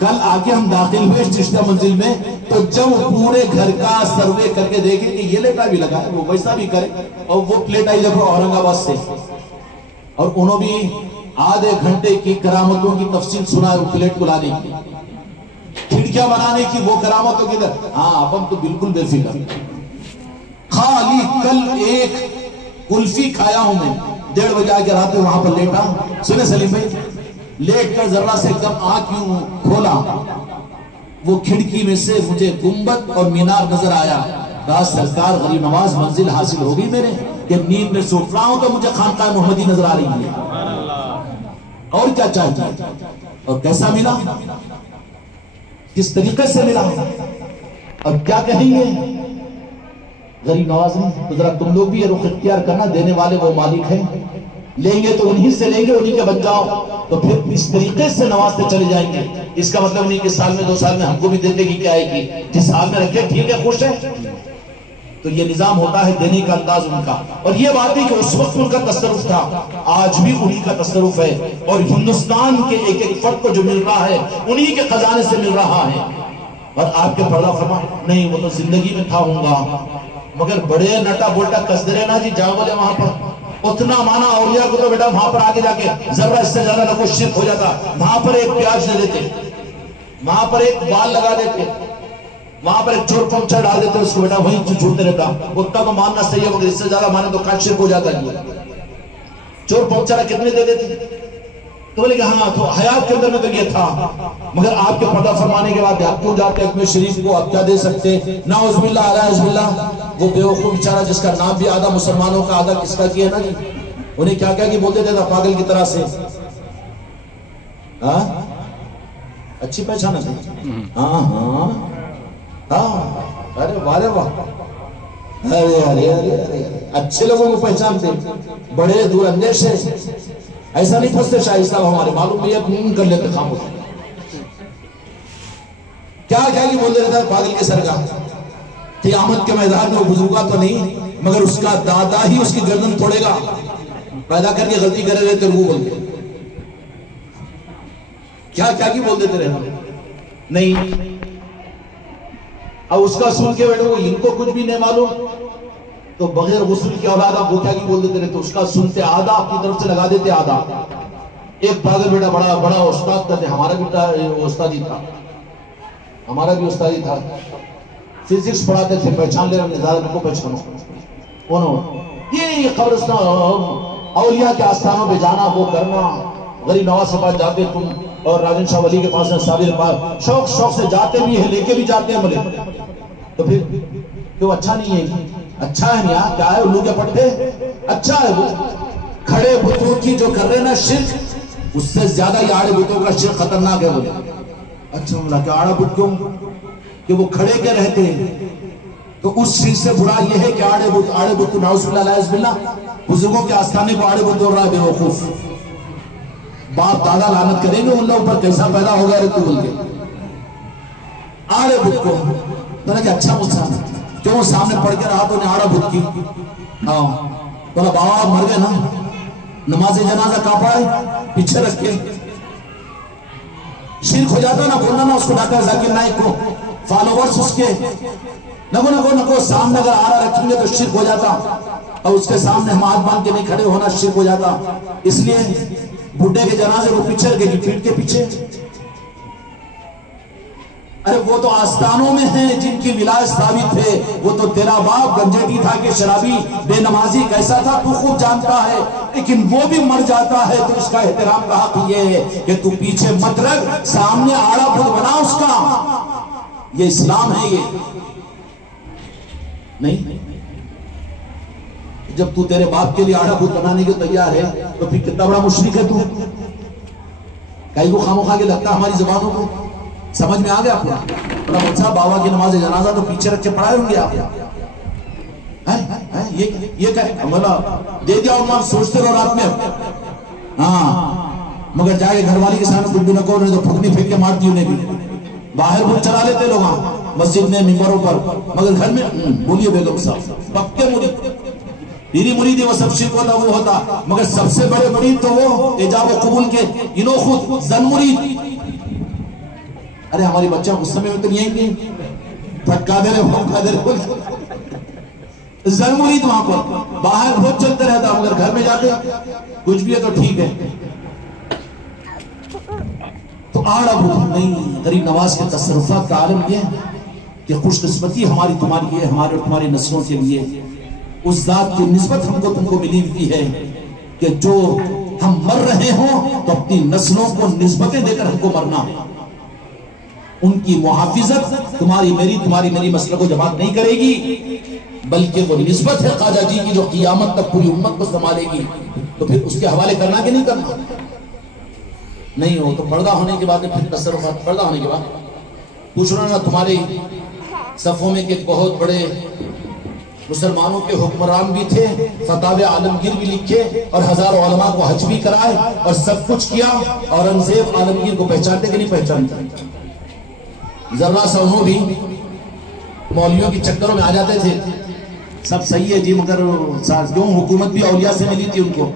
کل آکے ہم داخل ہوئے چشتیہ منزل میں تو جب پورے گھر کا سروے کر کے دیکھیں کہ یہ لیٹا بھی لگا ہے، وہ ویسا بھی کرے، اور وہ پلیٹ آئی دیکھو اورنگ آباد سے، اور انہوں بھی آدھے گھنٹے کی کرامتوں کی تفصیل سنا ہے، وہ پلیٹ کو لانے کی، کھڑکیاں بنانے کی، وہ کرامتوں کی، اپن تو بالکل بے فکر۔ خالی کل ایک کلفی کھایا ہوں میں، 1:30 بجے آ کے رات میں وہاں پر لیٹا، سنے سلیم بھائی، لیٹ کر ذرا سے ایک دم آنکھ کیوں کھولا، وہ کھڑکی میں سے مجھے گنبد اور مینار نظر آیا، کہا سرکار غریب نواز منزل حاصل ہوگی میرے، کہ نیند میں سوچ رہا ہوں تو مجھے خانقاہ محمدی نظر آ رہی ہے، اور کیا چاہیے؟ اور کیسا ملا، کس طریقے سے ملا، اور کیا کہیں گے غریب نواز نے؟ تو ذرا تم لوگ بھی یہ رخ اختیار کرنا، دینے والے وہ مالک ہیں، لیں گے تو انہی سے لیں گے، انہی کے بن جاؤ، تو پھر اس طریقے سے نوازتے چلے جائیں گے۔ اس کا مطلب نہیں کہ سال میں 2 سال میں ہم کو بھی دیتے گی کیا آئے گی، جس حال میں رکھے ٹھیک ہے، خوش ہے، تو یہ نظام ہوتا ہے دینے کا انداز ان کا. اور یہ بات ہے کہ اس وقت ان کا تصرف تھا, آج بھی انہی کا تصرف ہے, اور ہندوستان کے ایک ایک فرد کو جو مل رہا ہے انہی کے خزانے سے مل رہا ہے. اور آپ کے پردہ فرما نہیں وہ تو زندگی میں تھا ہوں گا, مگر بڑے نٹا بولٹا کسدرے نا جی جاؤ بولے وہاں پر اتنا مانا اولیاء کو تو بیٹا وہاں پر آگے جا کے ذرہ اس سے زیادہ نہ کوئی شرک ہو جاتا, وہاں پر ایک پیاز دے دیتے, وہاں پر ایک بال لگا دیتے, وہاں پر ایک چور پنچر ڈال دیتے, اس کو بیٹا وہیں چھوٹتے رہتا. اتنا تو ماننا صحیح ہے مگر اس سے زیادہ مانے تو کان شرک ہو جاتا ہے. چور پنچر کتنے دے دیتے تو بولے کہ ہاں تو حیات کے اندر میں تو یہ تھا, مگر آپ کے پردہ فرمانے کے بعد آپ کیوں جاتے حکم شریف کو آپ کیا دے سکتے؟ نعوذ باللہ علیہ باللہ. وہ بیوقوف بیچارہ جس کا نام بھی آدھا مسلمانوں کا آدھا کس کا کیا نا جی, انہیں کیا کیا کہ بولتے تھے پاگل کی طرح سے. ہاں اچھی پہچانا تھی, ہاں ہاں ہاں ارے وارے واہ, ارے ارے ارے اچھے لوگوں کو پہچانتے, بڑے دور اندیش ہے, ایسا نہیں پھنستے شاہد صاحب ہمارے, معلوم بھی ہے کر لیتے خاموش. کیا کیا کہ بولتے رہتا ہے پاگل کے سر کا. قیامت کے میدان میں وہ بزرگا تو نہیں مگر اس کا دادا ہی اس کی گردن توڑے گا, پیدا کر کے غلطی کرے رہتے وہ بولتے. کیا کیا کہ بول دیتے رہنا نہیں, اب اس کا سن کے بیٹھو ان کو کچھ بھی نہیں معلوم تو بغیر غسل کی اولاد آپ وہ کیا کی بول دیتے رہے, تو اس کا سنتے آدھا اپنی طرف سے لگا دیتے آدھا. ایک پاگل بیٹا بڑا بڑا استاد تھا, ہمارا بھی استادی تھا, ہمارا بھی استادی تھا, فزکس پڑھاتے تھے, پہچان لے رہے زیادہ کو پہچانو انہوں یہ قبرستان اولیاء کے آستانوں پہ جانا وہ کرنا, غریب نواز کے پاس جاتے تم اور راجن شاہ ولی کے پاس صابر پاس شوق شوق سے جاتے بھی ہیں, لے کے بھی جاتے ہیں بولے تو پھر کیوں اچھا نہیں ہے؟ اچھا ہے نہیں, کیا ہے الو کے پٹھے اچھا ہے. وہ کھڑے بتوں کی جو کر رہے نا شرک, اس سے زیادہ یہ آڑے بتوں کا شرک خطرناک ہے بولے. اچھا بولا کہ آڑا بت کیوں کہ وہ کھڑے کے رہتے ہیں, تو اس چیز سے برا یہ ہے کہ آڑے بت نعوذ باللہ علیہ باللہ بزرگوں کے آستانے کو آڑے بت بول رہا ہے بے وقوف. باپ دادا لعنت کریں گے ان لوگوں پر, کیسا پیدا ہو گیا رہتے بول کے آڑے بت کو. بولا کہ اچھا مجھ سے کیوں سامنے پڑھ کے رہا تو انہیں آڑا بت کی. ہاں بولا بابا مر گئے نا, نماز جنازہ کہاں پڑھائے پیچھے رکھ کے. شرک ہو جاتا نا بولنا نا اس کو ڈاکٹر ذاکر نائک کو, فالوورز اس کے نکو سامنے اگر آڑا رکھیں گے تو شرک ہو جاتا, اور اس کے سامنے ہم ہاتھ باندھ کے نہیں کھڑے ہونا شرک ہو جاتا. اس لیے بڈھے کے جنازے کو پیچھے رکھے گی پیٹ کے پیچھے. ارے وہ تو آستانوں میں ہیں جن کی ولایت ثابت ہے, وہ تو تیرا باپ گنجیٹی تھا کہ شرابی بے نمازی کیسا تھا تو خوب جانتا ہے, لیکن وہ بھی مر جاتا ہے تو اس کا احترام کا حق یہ ہے کہ تو پیچھے مت رکھ, سامنے آڑا بت بنا اس کا. یہ اسلام ہے. یہ نہیں جب تو تیرے باپ کے لیے آڑا بت بنانے کے تیار ہے تو پھر کتنا بڑا مشرک ہے تو. کئی کو خاموخا کے لگتا ہماری زبانوں کو سمجھ میں آ گیا آپ کو. صاحب بابا کی نماز جنازہ تو پیچھے رکھ کے پڑھائے ہوں گے آپ, یہ دے دیا عمر سوچتے رہو رات میں. ہاں مگر جائے گھر والی کے سامنے کچھ بھی نہ کرو, تو پھکنی پھینک کے مارتی انہیں بھی. باہر بت چلا لیتے لوگ مسجد میں ممبروں پر, مگر گھر میں بولیے بیگم صاحب پکے مرید پیری مرید وہ سب شرک ہوتا وہ ہوتا, مگر سب سے بڑے مرید تو وہ اجاب و قبول کے انہوں خود زن مرید. ارے ہماری بچہ غصے میں تو نہیں ہے, پھٹکا دے رہے زن مرید وہاں پر باہر بہت چلتے رہتا, مگر گھر میں جاتے کچھ بھی ہے تو ٹھیک ہے. تو آڑا بت نہیں, غریب نواز کے تصرفات کا عالم یہ کہ خوش قسمتی ہماری تمہاری لیے, ہمارے اور تمہاری نسلوں کے لیے اس ذات کی نسبت ہم کو تم کو ملی ہوئی ہے کہ جو ہم مر رہے ہوں تو اپنی نسلوں کو نسبتیں دے کر ہم کو مرنا ہے. ان کی محافظت تمہاری میری مسئلہ کو جماعت نہیں کرے گی, بلکہ وہ نسبت ہے خواجہ جی کی جو قیامت تک پوری امت کو سنبھالے گی. تو پھر اس کے حوالے کرنا کہ نہیں کرنا نہیں ہو تو پردہ ہونے کے بعد پھر تصرفات پردہ ہونے کے بعد پوچھ رہا نا تمہارے صفوں میں کہ بہت بڑے مسلمانوں کے حکمران بھی تھے, فتاوی عالمگیر بھی لکھے اور ہزاروں علماء کو حج بھی کرائے اور سب کچھ کیا, اورنگزیب عالمگیر کو پہچانتے کہ نہیں پہچانتے؟ ذرا سا انہوں بھی مولویوں کی چکروں میں آ جاتے تھے, سب صحیح ہے جی، مگر کیوں حکومت بھی اولیاء سے ملی تھی ان کو،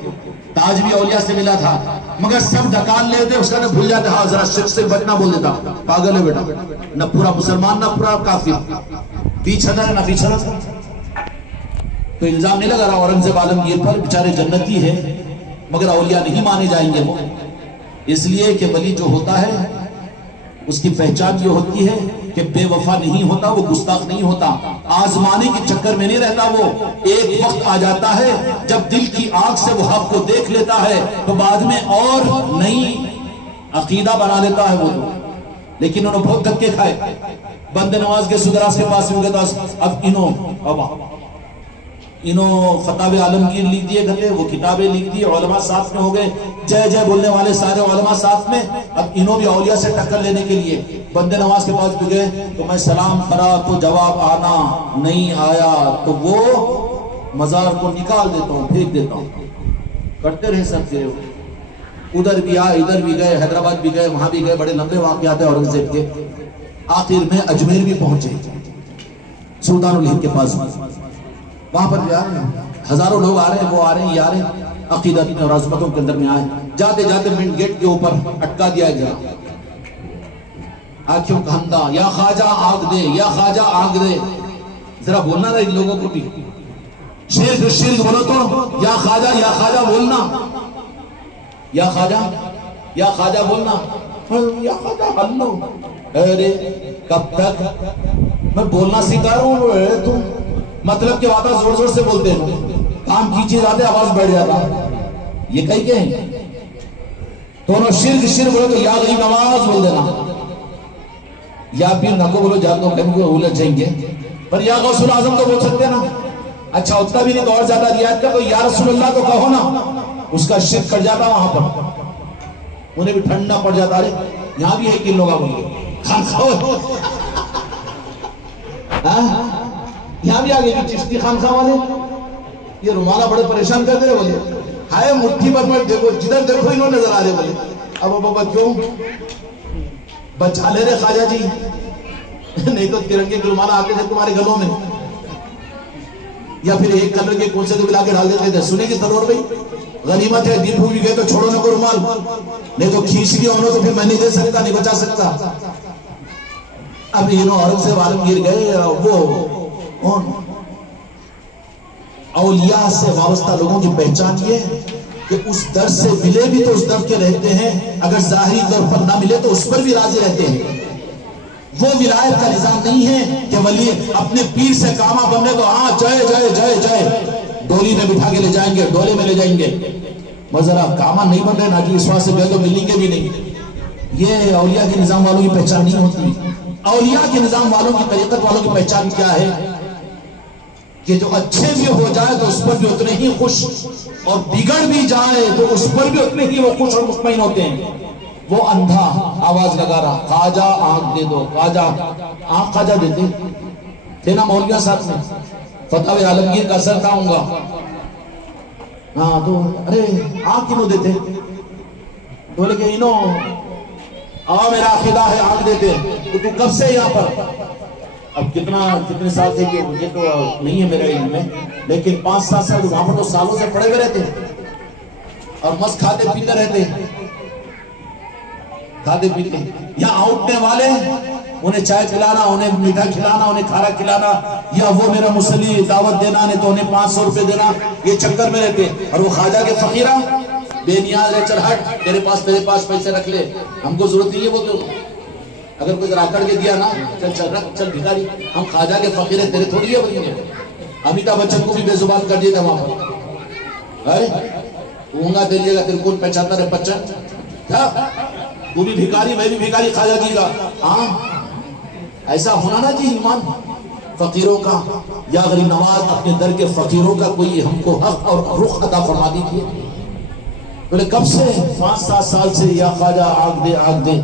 تاج بھی اولیاء سے ملا تھا، مگر سب ڈکال لیتے اس کا نہ بھول جاتے، ہاں ذرا شرک سے بچنا بول دیتا، پاگل ہے بیٹا، نہ پورا مسلمان نہ پورا کافر، بیچ حدر ہے نہ بیچ حدر۔ تو الزام نہیں لگا رہا اورنگزیب عالمگیر پر، بیچارے جنتی ہے مگر اولیاء نہیں مانے جائیں گے وہ، اس لیے کہ ولی جو ہوتا ہے اس کی پہچان یہ ہوتی ہے کہ بے وفا نہیں ہوتا، وہ گستاخ نہیں ہوتا، آزمانے کے چکر میں نہیں رہتا، وہ ایک وقت آ جاتا ہے جب دل کی آنکھ سے وہ حق کو دیکھ لیتا ہے تو بعد میں اور نئی عقیدہ بنا لیتا ہے وہ تو۔ لیکن انہوں نے بہت دھکے کھائے، بند نواز کے سدراس کے پاس میں گیا تھا، اب انہوں فتاوی عالمگیر لکھ دیے گھر وہ کتابیں لکھ دی، علماء ساتھ میں ہو گئے، جے جے بولنے والے سارے علماء ساتھ میں، اب انہوں بھی اولیاء سے ٹکر لینے کے لیے بندے نواز کے پاس بھی گئے تو میں سلام کرا تو جواب آنا نہیں آیا تو وہ مزار کو نکال دیتا ہوں، پھینک دیتا ہوں، کرتے رہے سب کے، ادھر بھی آئے ادھر بھی گئے، حیدرآباد بھی گئے وہاں بھی گئے، بڑے لمبے واقعات ہیں اورنگزیب کے۔ آخر میں اجمیر بھی پہنچے، سلطان الہند کے پاس، وہاں پر بھی آ رہے ہیں، ہزاروں لوگ آ رہے ہیں، وہ آ رہے ہیں، یہ آ رہے ہیں، عقیدت اور عظمتوں کے اندر میں آئے، جاتے جاتے مین گیٹ کے اوپر اٹکا دیا گیا، آنکھوں کا اندھا، یا خواجہ آگ دے، یا خواجہ آگ دے، ذرا بولنا رہا ان لوگوں کو بھی، شرک شرک بولو تو یا خواجہ بولنا، یا خواجہ بولنا، یا خواجہ ہلو، ارے کب تک میں بولنا سکھا رہا ہوں، تم مطلب کہ وعدہ زور زور سے بولتے ہیں، کام کیجیے زیادہ آواز بڑھ جاتا، یہ کہیں کہ ہیں دونوں شرک بولو تو یا غریب نواز بول دینا، یا پھر نکو بولو جاتوں کہیں گے اولج جائیں گے، پر یا غوث العظم تو بول سکتے نا، اچھا اتنا بھی نہیں تو اور زیادہ رعایت کا تو یا رسول اللہ تو کہو نا، اس کا شرک کر جاتا وہاں پر، انہیں بھی ٹھنڈا پڑ جاتا، ارے یہاں بھی ہے کہ لوگ بولے خان خواہ یہاں بھی آگے کی چشتی خان خواہ والے، یہ رومانہ بڑے پریشان کرتے رہے بولے، ہائے مٹھی پر میں دیکھو جدھر دیکھو انہوں نظر آ رہے بولے، اب بابا کیوں بچا لے رہے خواجہ جی، نہیں تو ترنگے کے رومانہ آتے تھے تمہارے گلوں میں، یا پھر ایک کلر کے کون سے تو ملا کے ڈال دیتے تھے، سنے کی سرور بھائی غنیمت ہے، دیپو بھی گئے تو چھوڑو نہ کو رومال، نہیں تو کھینچ لیا انہوں تو پھر میں نہیں دے سکتا، نہیں بچا سکتا۔ اب انہوں اورنگزیب عالمگیر گئے، وہ اولیاء سے وابستہ لوگوں کی پہچان یہ کہ اس در سے ملے بھی تو اس در کے رہتے ہیں، اگر ظاہری طور پر نہ ملے تو اس پر بھی راضی رہتے ہیں۔ وہ ولایت کا نظام نہیں ہے کہ ولی اپنے پیر سے کاما بننے تو ہاں جائے ڈولی میں بٹھا کے لے جائیں گے، ڈولے میں لے جائیں گے، مذرا کاما نہیں بن رہے نا جی، اس واسطے سے گئے تو ملیں گے بھی نہیں۔ یہ اولیاء کے نظام والوں کی پہچان نہیں ہوتی۔ اولیاء کے نظام والوں کی طریقت والوں کی پہچان کیا ہے کہ جو اچھے بھی ہو جائے تو اس پر بھی اتنے ہی خوش، اور بگڑ بھی جائے تو اس پر بھی اتنے ہی وہ خوش اور مطمئن ہوتے ہیں۔ وہ اندھا آواز لگا رہا، خواجہ آنکھ دے دو، خواجہ آنکھ خواجہ دیتے تھے نا مولویہ صاحب میں، فتاوی عالمگیر کا اثر تھا ہوں گا، ہاں تو ارے آنکھ کیوں دیتے، بولے کہ انہوں میرا عقیدہ ہے آنکھ دیتے، تو کب سے یہاں پر، اب کتنے سال سے کہ مجھے تو نہیں ہے میرے علم میں، لیکن 5-7 سال وہاں پر تو سالوں سے پڑے ہوئے رہتے اور مست کھاتے پیتے رہتے، کھاتے پیتے، یہاں اٹھنے والے انہیں چائے پلانا، انہیں میٹھا کھلانا، انہیں کھارا کھلانا، یا وہ میرا مسلی دعوت دینا، نہیں تو انہیں 500 روپے دینا، یہ چکر میں رہتے، اور وہ خواجہ کے فقیرہ بے نیاز ہے، چل ہٹ تیرے پاس پیسے رکھ لے، ہم کو ضرورت نہیں ہے، وہ تو اگر کوئی ذرا کر کے دیا نا، چل رکھ، چل بھکاری، ہم خواجہ کے فقیر ہیں، تیرے تھوڑی ہے بنی ہے۔ امیتابھ بچن کو بھی بے زبان کر دیا تھا وہاں پر، اونگا دیجیے گا، تیرے کون پہچانتا رہے بچن، کیا وہ بھی بھکاری، میں بھی بھکاری، خواجہ جی کا، ہاں ایسا ہونا نا جی ایمان فقیروں کا، یا غریب نواز اپنے در کے فقیروں کا کوئی ہم کو حق اور رخ عطا فرما دیجیے۔ بولے کب سے، 5-7 سال سے، یا خواجہ آنکھ دے،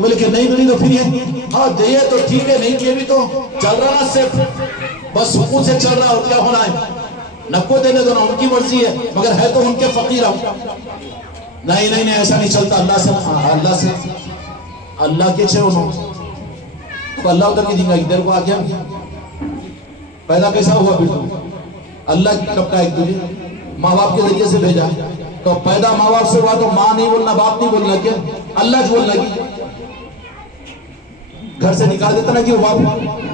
بولے کہ نہیں تو پھر یہ ہاں دے تو ٹھیک ہے، نہیں کیے بھی تو چل رہا نا، صرف بس سکون سے چل رہا، اور کیا ہونا ہے، نکو دینے دو نا، ان کی مرضی ہے، مگر ہے تو ان کے فقیر ہم، نہیں ایسا نہیں چلتا، اللہ کے چھے انہوں تو اللہ ادھر کی دیں گا، ادھر کو آ گیا پیدا کیسا ہوا پھر تو؟ اللہ کی طرف کا ایک تجھے ماں باپ کے ذریعے سے بھیجا، تو پیدا ماں باپ سے ہوا تو ماں نہیں بولنا، باپ نہیں بولنا، کیا اللہ جو بولنا کی گھر سے نکال دیتا نا کہ وہ باپ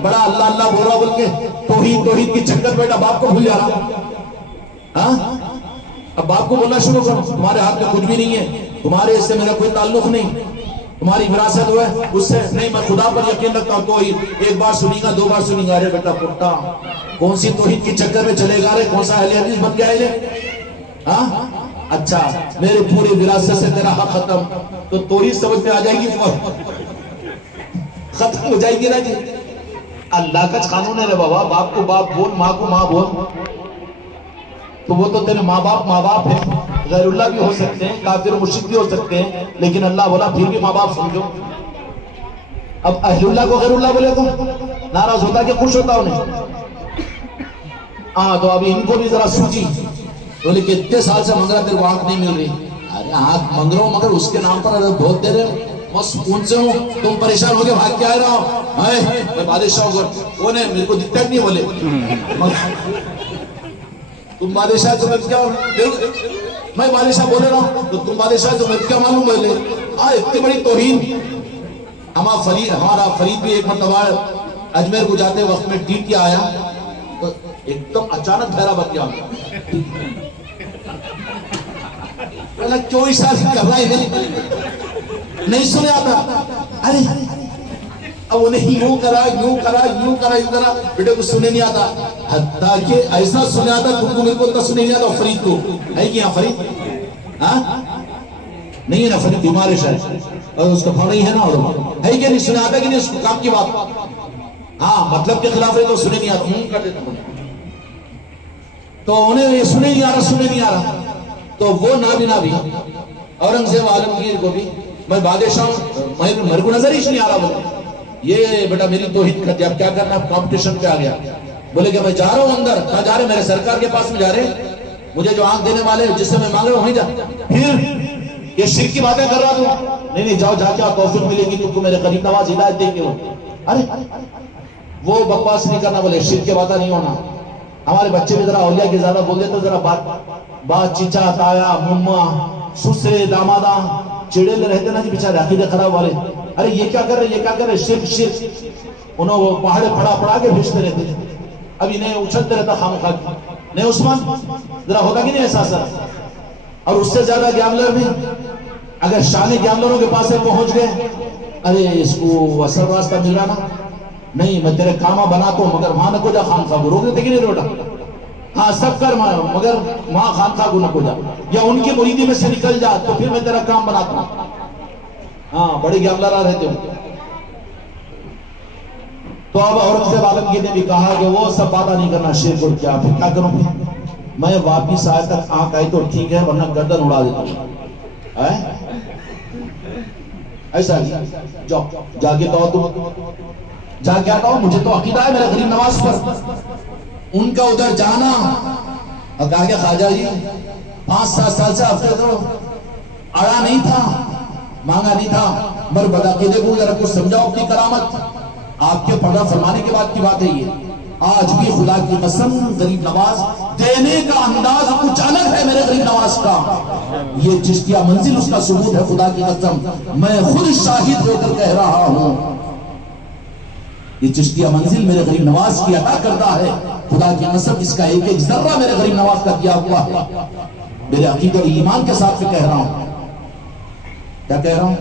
بڑا اللہ اللہ بول رہا بول کے توحید کی چکر بیٹا باپ کو بھول جا رہا. ہاں اب باپ کو بولنا شروع کرو، تمہارے ہاتھ میں کچھ بھی نہیں ہے، تمہارے اس سے میرا کوئی تعلق نہیں، تمہاری وراثت ہوا ہے اس سے نہیں، میں خدا پر یقین رکھتا ہوں، کوئی ایک بار سنی گا 2 بار سنی گا، ارے بیٹا پٹا کون سی توحید کی چکر میں چلے گا رے، کون سا اہل حدیث بن گیا ہے؟ ہاں اچھا میرے پوری وراثت سے تیرا حق ختم، تو توحید سمجھ میں آ جائے گی، ختم ہو جائے گی نا جی. اللہ کا قانون ہے رے بابا، باپ کو باپ بول، ماں کو ماں بول، تو وہ تو تیرے ماں باپ ہیں، غیر اللہ بھی ہو سکتے ہیں، کافر مشرک بھی ہو سکتے ہیں، لیکن اللہ بولا پھر بھی ماں باپ سمجھو. اب اہل اللہ کو غیر اللہ بولے تو ناراض ہوتا کہ خوش ہوتا انہیں؟ ہاں تو ابھی ان کو بھی ذرا سوچی، بولے کہ اتنے سال سے مانگ رہا تیرے کو آنکھ نہیں مل رہی. ارے آنکھ مانگ رہا ہوں مگر اس کے نام پر بہت دے رہے ہو، بس کون سے ہوں تم پریشان ہو کے بھاگ کے آئے رہا ہوں، میں بادشاہ ہوں، وہ نے میرے کو دکھتا نہیں بولے تم بادشاہ تو میں کیا میں بادشاہ بولے رہا ہوں تو تم بادشاہ تو میں کیا معلوم بولے. اتنی بڑی توہین. ہمارا فرید بھی ایک مرتبہ اجمیر کو جاتے وقت میں ٹی ٹی آیا تو ایک دم اچانک بھیرا بن گیا، کیوں اشارہ کر رہا ہے نہیں سنے آتا. ارے اب انہیں یوں کرا بیٹے کو سنے نہیں آتا، حتیٰ کہ ایسا سنے آتا تم کو میرے کو اتنا سنے نہیں آتا. فرید کو ہے کہ یہاں فرید نہیں ہے نا، فرید بیمار ہے اور اس کا پھوڑا ہی ہے نا، اور ہے کہ نہیں سنے آتا کہ نہیں اس کام کی بات. ہاں مطلب کے خلاف ہے تو سنے نہیں آتا، کر دیتا تو انہیں یہ سنے نہیں آ رہا تو وہ نابینا بھی اورنگزیب عالمگیر کو بھی میں بادشاہ ہوں، میرے کو نظر ہی نہیں آ رہا. بولے یہ بیٹا میری توحید کر دیا، اب کیا کرنا، کمپٹیشن پہ آ گیا. بولے کہ میں جا رہا ہوں اندر، کہاں جا رہے؟ میرے سرکار کے پاس میں جا رہے، مجھے جو آنکھ دینے والے جس سے میں مانگ رہا ہوں وہیں جا. پھر یہ شرک کی باتیں کر رہا تھا، نہیں جاؤ جا کے توفیق ملے گی تم کو، میرے قریب نواز ہدایت دیں گے. ارے وہ بکواس نہیں کرنا، بولے شرک کی باتیں نہیں ہونا. ہمارے بچے بھی ذرا اولیاء کی زیادہ بول دیتے، ذرا بات چچا تایا مما سسرے دامادا چڑے لے رہتے نا جی بیچارے عقیدے خراب والے. ارے یہ کیا کر رہے شرک انہوں وہ پہاڑے پڑا کے بھیجتے رہتے، اب انہیں اچھلتے رہتا خام خواہ. نہیں عثمان ذرا ہوتا کہ نہیں احساس؟ اور اس سے زیادہ گیاملر بھی اگر شان گیاملروں کے پاس پہنچ گئے، ارے اس کو اثر راستہ مل رہا نا، نہیں میں تیرے کاما بناتا ہوں مگر وہاں نہ کو جا خام خواہ کو روک دیتے کہ نہیں روٹا. ہاں سب کر مگر وہاں خام خواہ کو نہ کو جا، یا ان کی مریدی میں سے نکل جا تو پھر میں تیرا کام بناتا ہوں. ہاں بڑے گیاملر آ رہتے ہوں. تو اب اورنگزیب عالمگیر نے بھی کہا کہ وہ سب باتیں نہیں کرنا، شیر کو کیا پھر کیا کروں میں واپس آئے تک آنکھ آئی تو ٹھیک ہے ورنہ گردن اڑا دیتا ہوں. ایسا جاؤ جا کے تو جا کے آتا ہوں، مجھے تو عقیدہ ہے میرے غریب نواز پر. ان کا ادھر جانا اور کہا کہ خواجہ جی 5-7 سال سے ہفتے تو اڑا نہیں تھا، مانگا نہیں تھا، مر بدعقیدے کو ذرا کچھ سمجھاؤ اپنی کرامت. آپ کے پردہ فرمانے کے بعد کی بات ہے یہ. آج بھی خدا کی قسم غریب نواز دینے کا انداز کچھ الگ ہے میرے غریب نواز کا. یہ چشتیہ منزل اس کا ثبوت ہے، خدا کی قسم میں خود شاہد ہو کر کہہ رہا ہوں. یہ چشتیہ منزل میرے غریب نواز کی عطا کرتا ہے، خدا کی قسم اس کا ایک ذرہ میرے غریب نواز کا کیا ہوا ہے. میرے عقیدہ اور ایمان کے ساتھ میں کہہ رہا ہوں. کیا کہہ رہا ہوں؟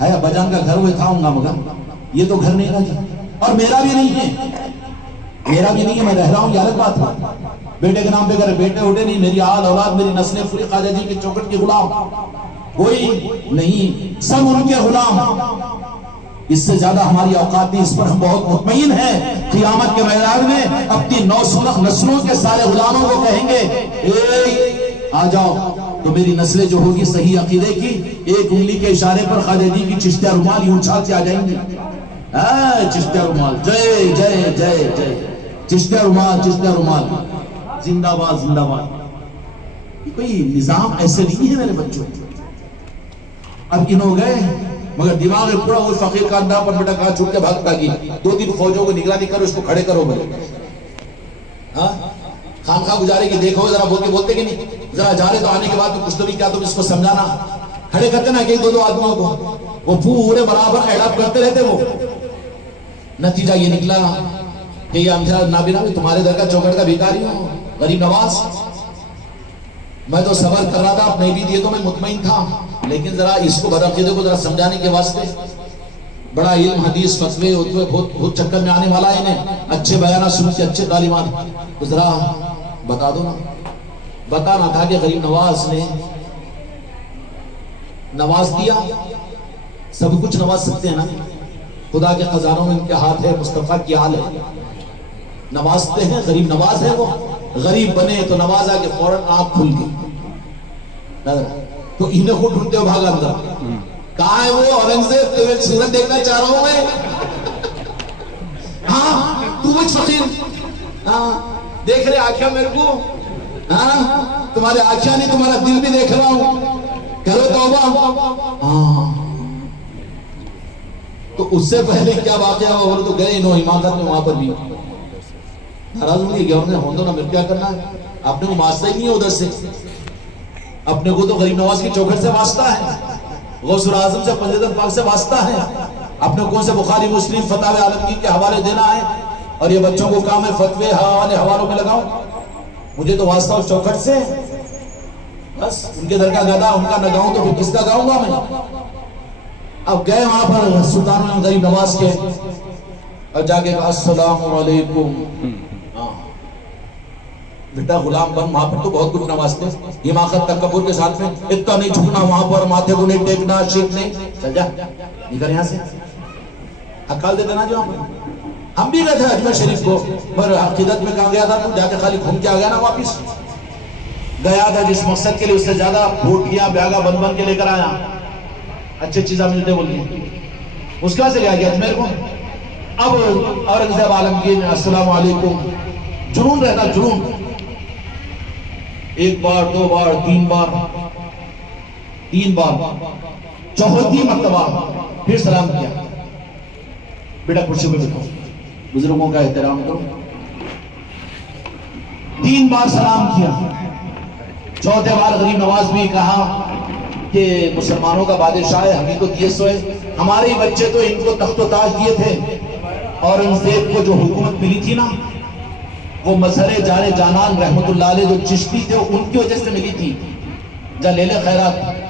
ہے ابا جان کا گھر وہ تھا ہوں گا مگر یہ تو گھر نہیں رہا جی، اور میرا بھی نہیں ہے، میں رہ رہا ہوں، یہ الگ بات ہے. بیٹے کے نام پہ کرے بیٹے اٹھے نہیں، میری آل اولاد میری نسلیں پوری خواجہ جی کے چوکٹ کے غلام کوئی نہیں، سب ان کے غلام. اس سے زیادہ ہماری اوقات نہیں، اس پر ہم بہت مطمئن ہیں. قیامت کے میدان میں اپنی 9 نسلوں کے سارے غلاموں کو کہیں گے آ جاؤ، تو میری نسلیں جو ہوگی صحیح عقیدے کی ایک انگلی کے اشارے پر خواجہ جی کی چشتیہ رومال یوں اچھال سے آ جائیں گے. چشتیہ رومال جے جے جے جے، چشتیہ رومال زندہ باد. کوئی نظام ایسے نہیں ہے میرے بچوں. اب انہوں گئے مگر دماغ میں پورا وہ فقیر کا اندھا پر بیٹا کہاں چھوٹ کے بھاگتا گی 2-3 فوجوں کو نگرانی کرو، اس کو کھڑے کرو بولے. ہاں خانقاہ گزارے کی دیکھو ذرا بولتے کہ نہیں، ذرا جا رہے تو آنے کے بعد کچھ تو بھی کیا تم اس کو سمجھانا. کھڑے کرتے نا کہ 2 آدمیوں کو، وہ پورے برابر ایڈاپ کرتے رہتے. وہ نتیجہ یہ نکلا کہ یہ امجاد نابینا بھی تمہارے در کا چوکھٹ کا بھیکاری ہوں، غریب نواز. میں تو صبر کر رہا تھا، آپ نہیں بھی دیے تو میں مطمئن تھا، لیکن ذرا اس کو بدعقیدے کو ذرا سمجھانے کے واسطے بڑا علم حدیث فتوے بہت چکر میں آنے والا ہے انہیں، اچھے بیانات سن کے اچھے تعلیمات، تو ذرا بتا دو نا. بتانا تھا کہ غریب نواز نے نواز دیا، سب کچھ نواز سکتے ہیں نا، خدا کے خزانوں میں ان کے ہاتھ ہے، مصطفیٰ کی آل ہے، نوازتے ہیں. غریب نواز ہے، وہ غریب بنے تو نوازا کہ فوراً آنکھ کھل گئی تو انہیں خود ڈھونڈتے ہو بھاگا اندر. کہاں ہے وہ اورنگزیب؟ تمہیں صورت دیکھنا چاہ رہا ہوں میں. ہاں تو مجھ فقیر، ہاں دیکھ رہے آنکھیں میرے کو، ہاں تمہارے آنکھیں نہیں تمہارا دل بھی دیکھ رہا ہوں، کرو توبہ. ہاں تو اس سے پہلے کیا واقعہ ہوا؟ تو گئے انہوں امامت میں، وہاں پر بھی ناراض ہوں گے کہ انہوں نے ہوندو نا میرے کیا کرنا ہے، آپ نے کو واسطہ ہی نہیں ہے ادھر سے. اپنے کو تو غریب نواز کی چوکھٹ سے واسطہ ہے، غوث الاعظم سے پنجتن پاک سے واسطہ ہے. اپنے کون سے بخاری مسلم فتاوی عالمگیر کے حوالے دینا ہے، اور یہ بچوں کو کام ہے فتوے حوالوں میں لگاؤں. مجھے تو واسطہ اس چوکھٹ سے، بس ان کے در کا گدا ان کا نہ گاؤں تو پھر کس کا گاؤں گا میں. اب گئے وہاں پر سلطان غریب نواز کے اور جا کے کہا السلام علیکم. بیٹا غلام بن، وہاں پر تو بہت کچھ نوازتے، حماقت تکبر کے ساتھ میں اتنا نہیں جھکنا، وہاں پر ماتھے کو نہیں ٹیکنا، شیخ نہیں. چل جا نکل یہاں سے، ہکال دیتے نا. جو ہم بھی گئے تھے اجمیر شریف کو، پر عقیدت میں کہاں گیا تھا تو جا کے خالی گھوم کے آ گیا نا، واپس گیا تھا جس مقصد کے لیے اس سے زیادہ بھوٹیاں بیاگا بن کے لے کر آیا. اچھے چیزیں ملتے بولیے، اس کا سے لے گیا اجمیر کو. اب اورنگزیب عالمگیر نے السلام علیکم، جنون رہتا جنون، 1 بار 2 بار 3 بار 3 بار 4تھی مرتبہ پھر سلام کیا. بیٹا کرسی پہ بیٹھو، بزرگوں کا احترام کرو. 3 بار سلام کیا. 4تھے بار غریب نواز بھی کہا کہ مسلمانوں کا بادشاہ ہے، ہمیں تو دیے سوئے، ہمارے ہی بچے تو ان کو تخت و تاج دیے تھے. اورنگزیب کو جو حکومت ملی تھی نا، وہ مظہر جار جانان رحمت اللہ علیہ جو چشتی تھے ان کی وجہ سے ملی تھی. جا لے لے خیرات.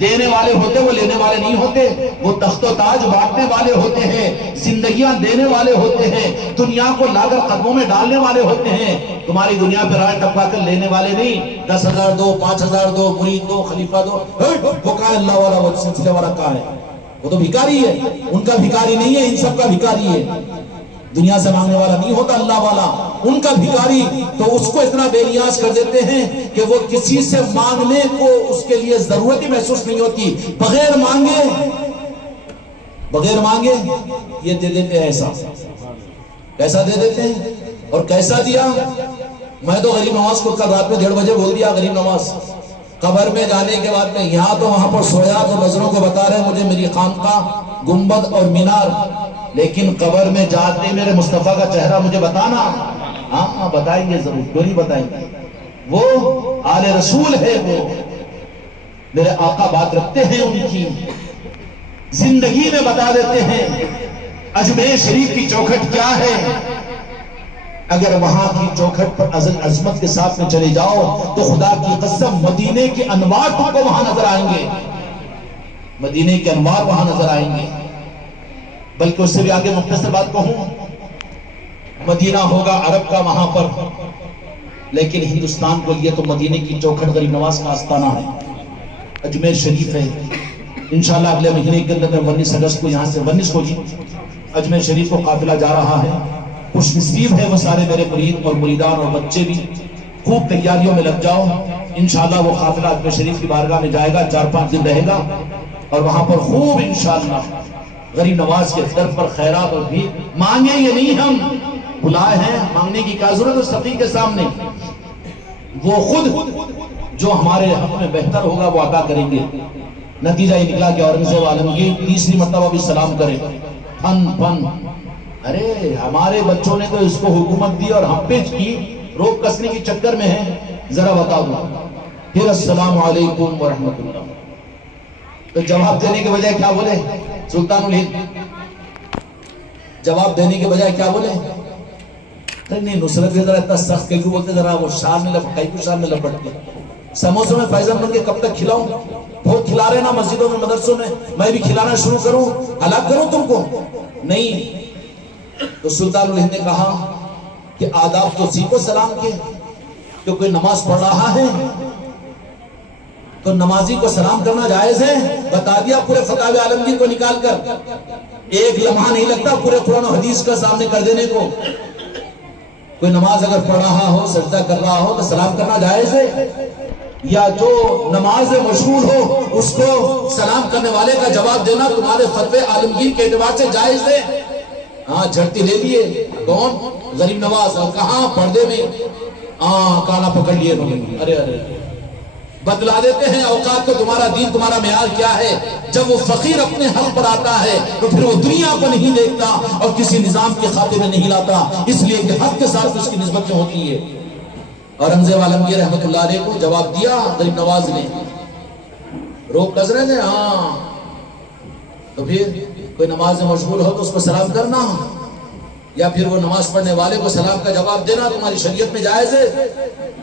دینے والے ہوتے وہ لینے والے نہیں ہوتے، وہ تخت و تاج بانٹنے والے ہوتے ہیں، زندگیاں دینے والے ہوتے ہیں، دنیا کو لا کر قدموں میں ڈالنے والے ہوتے ہیں. تمہاری دنیا پہ رائے ٹپکا کر لینے والے نہیں. 10,000 دو، 5,000 دو، مرید دو، خلیفہ دو. وہ کہا ہے اللہ والا، وہ سلسلے والا کہا ہے، وہ تو بھکاری ہے. ان کا بھکاری نہیں ہے، ان سب کا بھکاری ہے. دنیا سے مانگنے والا نہیں ہوتا اللہ والا، ان کا بھکاری. تو اس کو اتنا بے نیاز کر دیتے ہیں کہ وہ کسی سے مانگنے کو اس کے لیے ضرورت ہی محسوس نہیں ہوتی. بغیر مانگے یہ دے دیتے ہیں. ایسا کیسا دے دیتے ہیں اور کیسا دیا. میں تو غریب نواز کو کل رات میں 1:30 بجے بول دیا، غریب نواز قبر میں جانے کے بعد میں یہاں تو وہاں پر سویا تو نظروں کو بتا رہے مجھے میری خانقاہ، گنبد اور مینار، لیکن قبر میں جاتے میرے مصطفیٰ کا چہرہ مجھے بتانا. ہاں بتائیں گے ضرور، کیوں نہیں بتائیں گے. وہ آل رسول ہے، وہ میرے آقا بات رکھتے ہیں، ان کی زندگی میں بتا دیتے ہیں اجمیر شریف کی چوکھٹ کیا ہے. اگر وہاں کی چوکھٹ پر عظمت کے ساتھ میں چلے جاؤ تو خدا کی قسم مدینے کے انوار تم کو وہاں نظر آئیں گے. مدینے کے انوار وہاں نظر آئیں گے. بلکہ اس سے بھی آگے مختصر بات کہوں، مدینہ ہوگا عرب کا وہاں پر، لیکن ہندوستان کو لیے تو مدینے کی چوکھٹ غریب نواز کا آستانہ ہے، اجمیر شریف ہے. انشاءاللہ اگلے مہینے کے اندر 19 اگست کو یہاں سے 19 کو اجمیر شریف کو قافلہ جا رہا ہے. خوش نصیب ہے وہ سارے میرے مرید اور مریدان اور بچے بھی. خوب تیاریوں میں لگ جاؤ. انشاءاللہ وہ قافلہ اجمیر شریف کی بارگاہ میں جائے گا، 4-5 دن رہے گا، اور وہاں پر خوب انشاءاللہ غریب نواز کے در پر خیرات اور بھی مانگیں. یہ نہیں ہم بلائے ہیں، مانگنے کی کیا ضرورت ہے سقی کے سامنے. وہ خود جو ہمارے حق میں بہتر ہوگا وہ عطا کریں گے. نتیجہ یہ نکلا کہ اورنگزیب عالمگیر تیسری مرتبہ بھی سلام کرے، پھن پھن، ارے ہمارے بچوں نے تو اس کو حکومت دی اور ہم پہ کی روک کسنے کی چکر میں ہے، ذرا بتا دو۔ پھر السلام علیکم ورحمت اللہ۔ تو جواب دینے کے بجائے کیا بولے سلطان الہند؟ جواب دینے کے بجائے کیا بولے؟ نہیں نصرت کے ذرا اتنا سخت کیوں بولتے، ذرا وہ شال میں کئی کو شال میں لپٹتے، سموسوں میں فیضان بن کے کب تک کھلاؤں؟ بہت کھلا رہے نا مسجدوں میں مدرسوں میں، میں بھی کھلانا شروع کروں، ہلاک کروں تم کو؟ نہیں۔ تو سلطان الہند نے کہا کہ آداب تو سیکھو سلام کے، کہ کوئی نماز پڑھ رہا ہے تو نمازی کو سلام کرنا جائز ہے؟ بتا دیا پورے فتاوی عالمگیر کو نکال کر، ایک لمحہ نہیں لگتا پورے قرآن و حدیث کا سامنے کر دینے کو۔ کوئی نماز اگر پڑھ رہا ہو، سجدہ کر رہا ہو تو سلام کرنا جائز ہے، یا جو نماز مشغول ہو اس کو سلام کرنے والے کا جواب دینا تمہارے فتوے عالمگیر کے اعتبار سے جائز ہے؟ ہاں جھڑتی لے لیے، کون؟ غریب نواز، اور کہاں؟ پردے میں، کانا پکڑ لیے انہوں نے۔ ارے ارے بدلا دیتے ہیں اوقات کو، تمہارا دین تمہارا معیار کیا ہے؟ جب وہ فقیر اپنے حق پر آتا ہے تو پھر وہ دنیا کو نہیں دیکھتا اور کسی نظام کے خاتے میں نہیں لاتا، اس لیے کہ حق کے ساتھ اس کی نسبت ہوتی ہے۔ اورنگزیب عالمگیر رحمت اللہ علیہ کو جواب دیا غریب نواز نے، روک کس رہے تھے، ہاں تو پھر کوئی نماز میں مشغول ہو تو اس کو سلام کرنا، یا پھر وہ نماز پڑھنے والے کو سلام کا جواب دینا تمہاری شریعت میں جائز ہے؟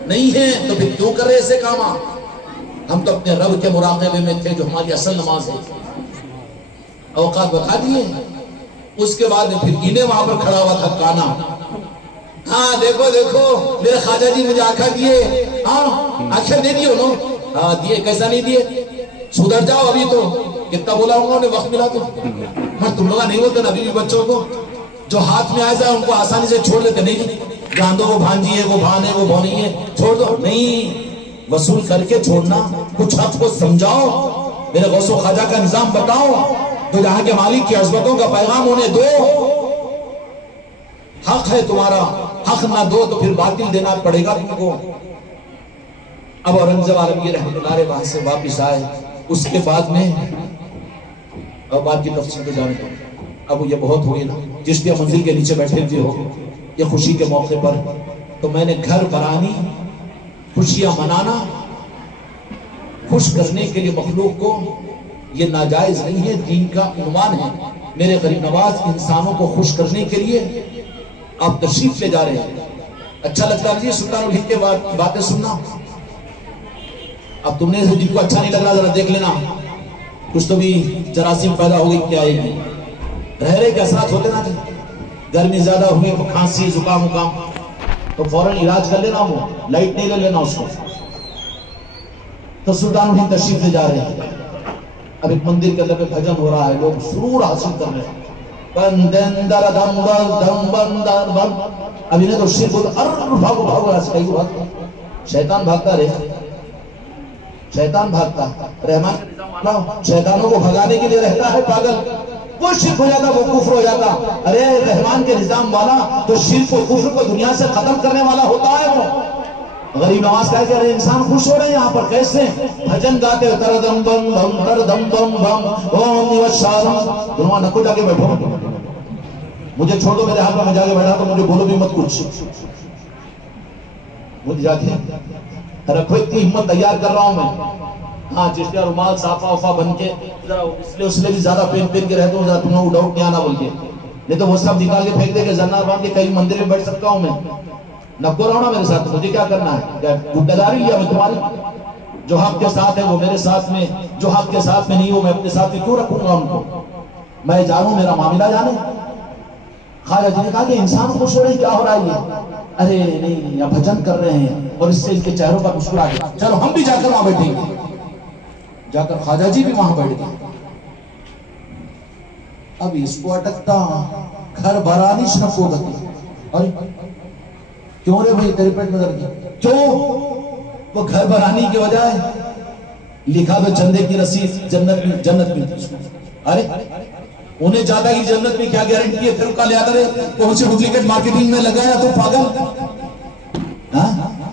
نہیں ہے، تو پھر کیوں کر رہے ایسے کام؟ ہم تو اپنے رب کے مراقبے میں تھے جو ہماری اصل نماز ہے، اوقات بتا دیے۔ اس کے بعد پھر انہیں وہاں پر کھڑا ہوا تھا کانا، ہاں دیکھو دیکھو میرے خواجہ جی مجھے آنکھیں دیے، ہاں آنکھیں دے دیے انہوں، ہاں دیے، کیسا نہیں دیے؟ سدھر جاؤ ابھی تو، کتنا بولا ہوں انہیں وقت ملا تو، تم لوگا نہیں بولتے نا ابھی بھی بچوں کو، جو ہاتھ میں آ جائے ان کو آسانی سے چھوڑ لیتے، نہیں جان دو وہ بھانجی ہے، وہ بھان ہے، وہ بھونی ہے، چھوڑ دو، نہیں، وصول کر کے چھوڑنا، کچھ حق کو سمجھاؤ، میرے غوث و خواجہ کا نظام بتاؤ، تو جہاں کے مالک کی عظمتوں کا پیغام انہیں دو، حق ہے تمہارا، حق نہ دو تو پھر باطل دینا پڑے گا تم کو۔ اب اورنگزیب عالمگیر رحمت اللہ علیہ وہاں سے واپس آئے، اس کے بعد میں اب بات کی تفصیل تو جانے دو، اب یہ بہت ہوئی نا، جس کے منزل کے نیچے بیٹھے ہوئے ہو یہ خوشی کے موقع پر، تو میں نے گھر برانی، خوشیاں منانا، خوش کرنے کے لیے مخلوق کو، یہ ناجائز نہیں ہے، دین کا عنوان ہے۔ میرے غریب نواز انسانوں کو خوش کرنے کے لیے آپ تشریف لے جا رہے ہیں، اچھا لگتا ہے سلطان الہند کے باتیں سننا؟ اب تم نے جن کو اچھا نہیں لگ رہا ذرا دیکھ لینا، کچھ تو بھی جراثیم پیدا ہو گئی، کیا آئے گی، رہے کے اثرات ہوتے نا، گرمی زیادہ ہوئی، کھانسی زکام وکام، تو فوراً علاج کر لینا، وہ لائٹ نہیں لے لینا اس کو۔ تو سلطان الہند تشریف لے جا رہے ہیں، اب ایک مندر کے اندر پہ بھجن ہو رہا ہے، لوگ سرور حاصل کر رہے ہیں، بندندر دمبل دمبندر بند، اب انہیں تو شیر بول بھاگو بھاگو، ایسے کئی کو بھاگتا، شیطان بھاگتا رہے، شیطان بھاگتا، رحمان شیطانوں کو بھگانے کے لیے رہتا ہے پاگل، وہ شرک ہو جاتا، وہ کفر ہو جاتا، ارے رحمان کے نظام والا تو شرک و کفر کو دنیا سے ختم کرنے والا ہوتا ہے۔ وہ غریب نواز کہا کہ ارے انسان خوش ہو رہے ہیں یہاں پر، کیسے؟ بھجن گاتے ہوئے تردم بم بم تردم بم بم اوم نیوشارم، دنوا نکو جا کے بیٹھو، مجھے چھوڑ دو، میرے ہاتھ میں جا کے بیٹھا تو مجھے بولو بھی مت کچھ، مجھے جا کے رکھو، اتنی ہمت تیار کر رہا ہوں میں، ہاں چشتیہ رومال صافہ وفا بن کے اس لیے بھی زیادہ پین کے رہتا ہوں، ذرا تمہیں وہ ڈاؤٹ نہیں آنا بول کے، نہیں تو وہ سب نکال کے پھینک دے کے زنار باندھ کے کئی مندر میں بیٹھ سکتا ہوں میں، نکو رہو نا میرے ساتھ، مجھے کیا کرنا ہے؟ کیا گڈداری لیا میں تمہاری؟ جو حق کے ساتھ ہے وہ میرے ساتھ میں، جو حق کے ساتھ میں نہیں ہو میں اپنے ساتھ میں کیوں رکھوں گا ان کو؟ میں جانوں میرا معاملہ جانے۔ خواجہ جی نے کہا کہ انسان خوش ہو رہے ہیں، کیا ہو رہا ہے یہ؟ ارے نہیں، یہ بھجن کر رہے ہیں اور اس سے ان کے چہروں پر مسکراہٹ ہے، چلو ہم بھی جا کر وہاں بیٹھیں گے۔ جا کر خواجہ جی بھی وہاں بیٹھ گئے۔ اب اس کو اٹکتا گھر برانی شنکو گتی، اور کیوں رے بھائی تیرے پیٹ میں درد ہے؟ کیوں؟ وہ گھر برانی کی وجہ ہے، لکھا تو چندے کی رسید جنت میں، ارے انہیں جاتا کہ جنت میں کیا گارنٹی ہے، پھر کا لیا کرے کون سی ڈپلیکیٹ مارکیٹنگ میں لگایا تو پاگل،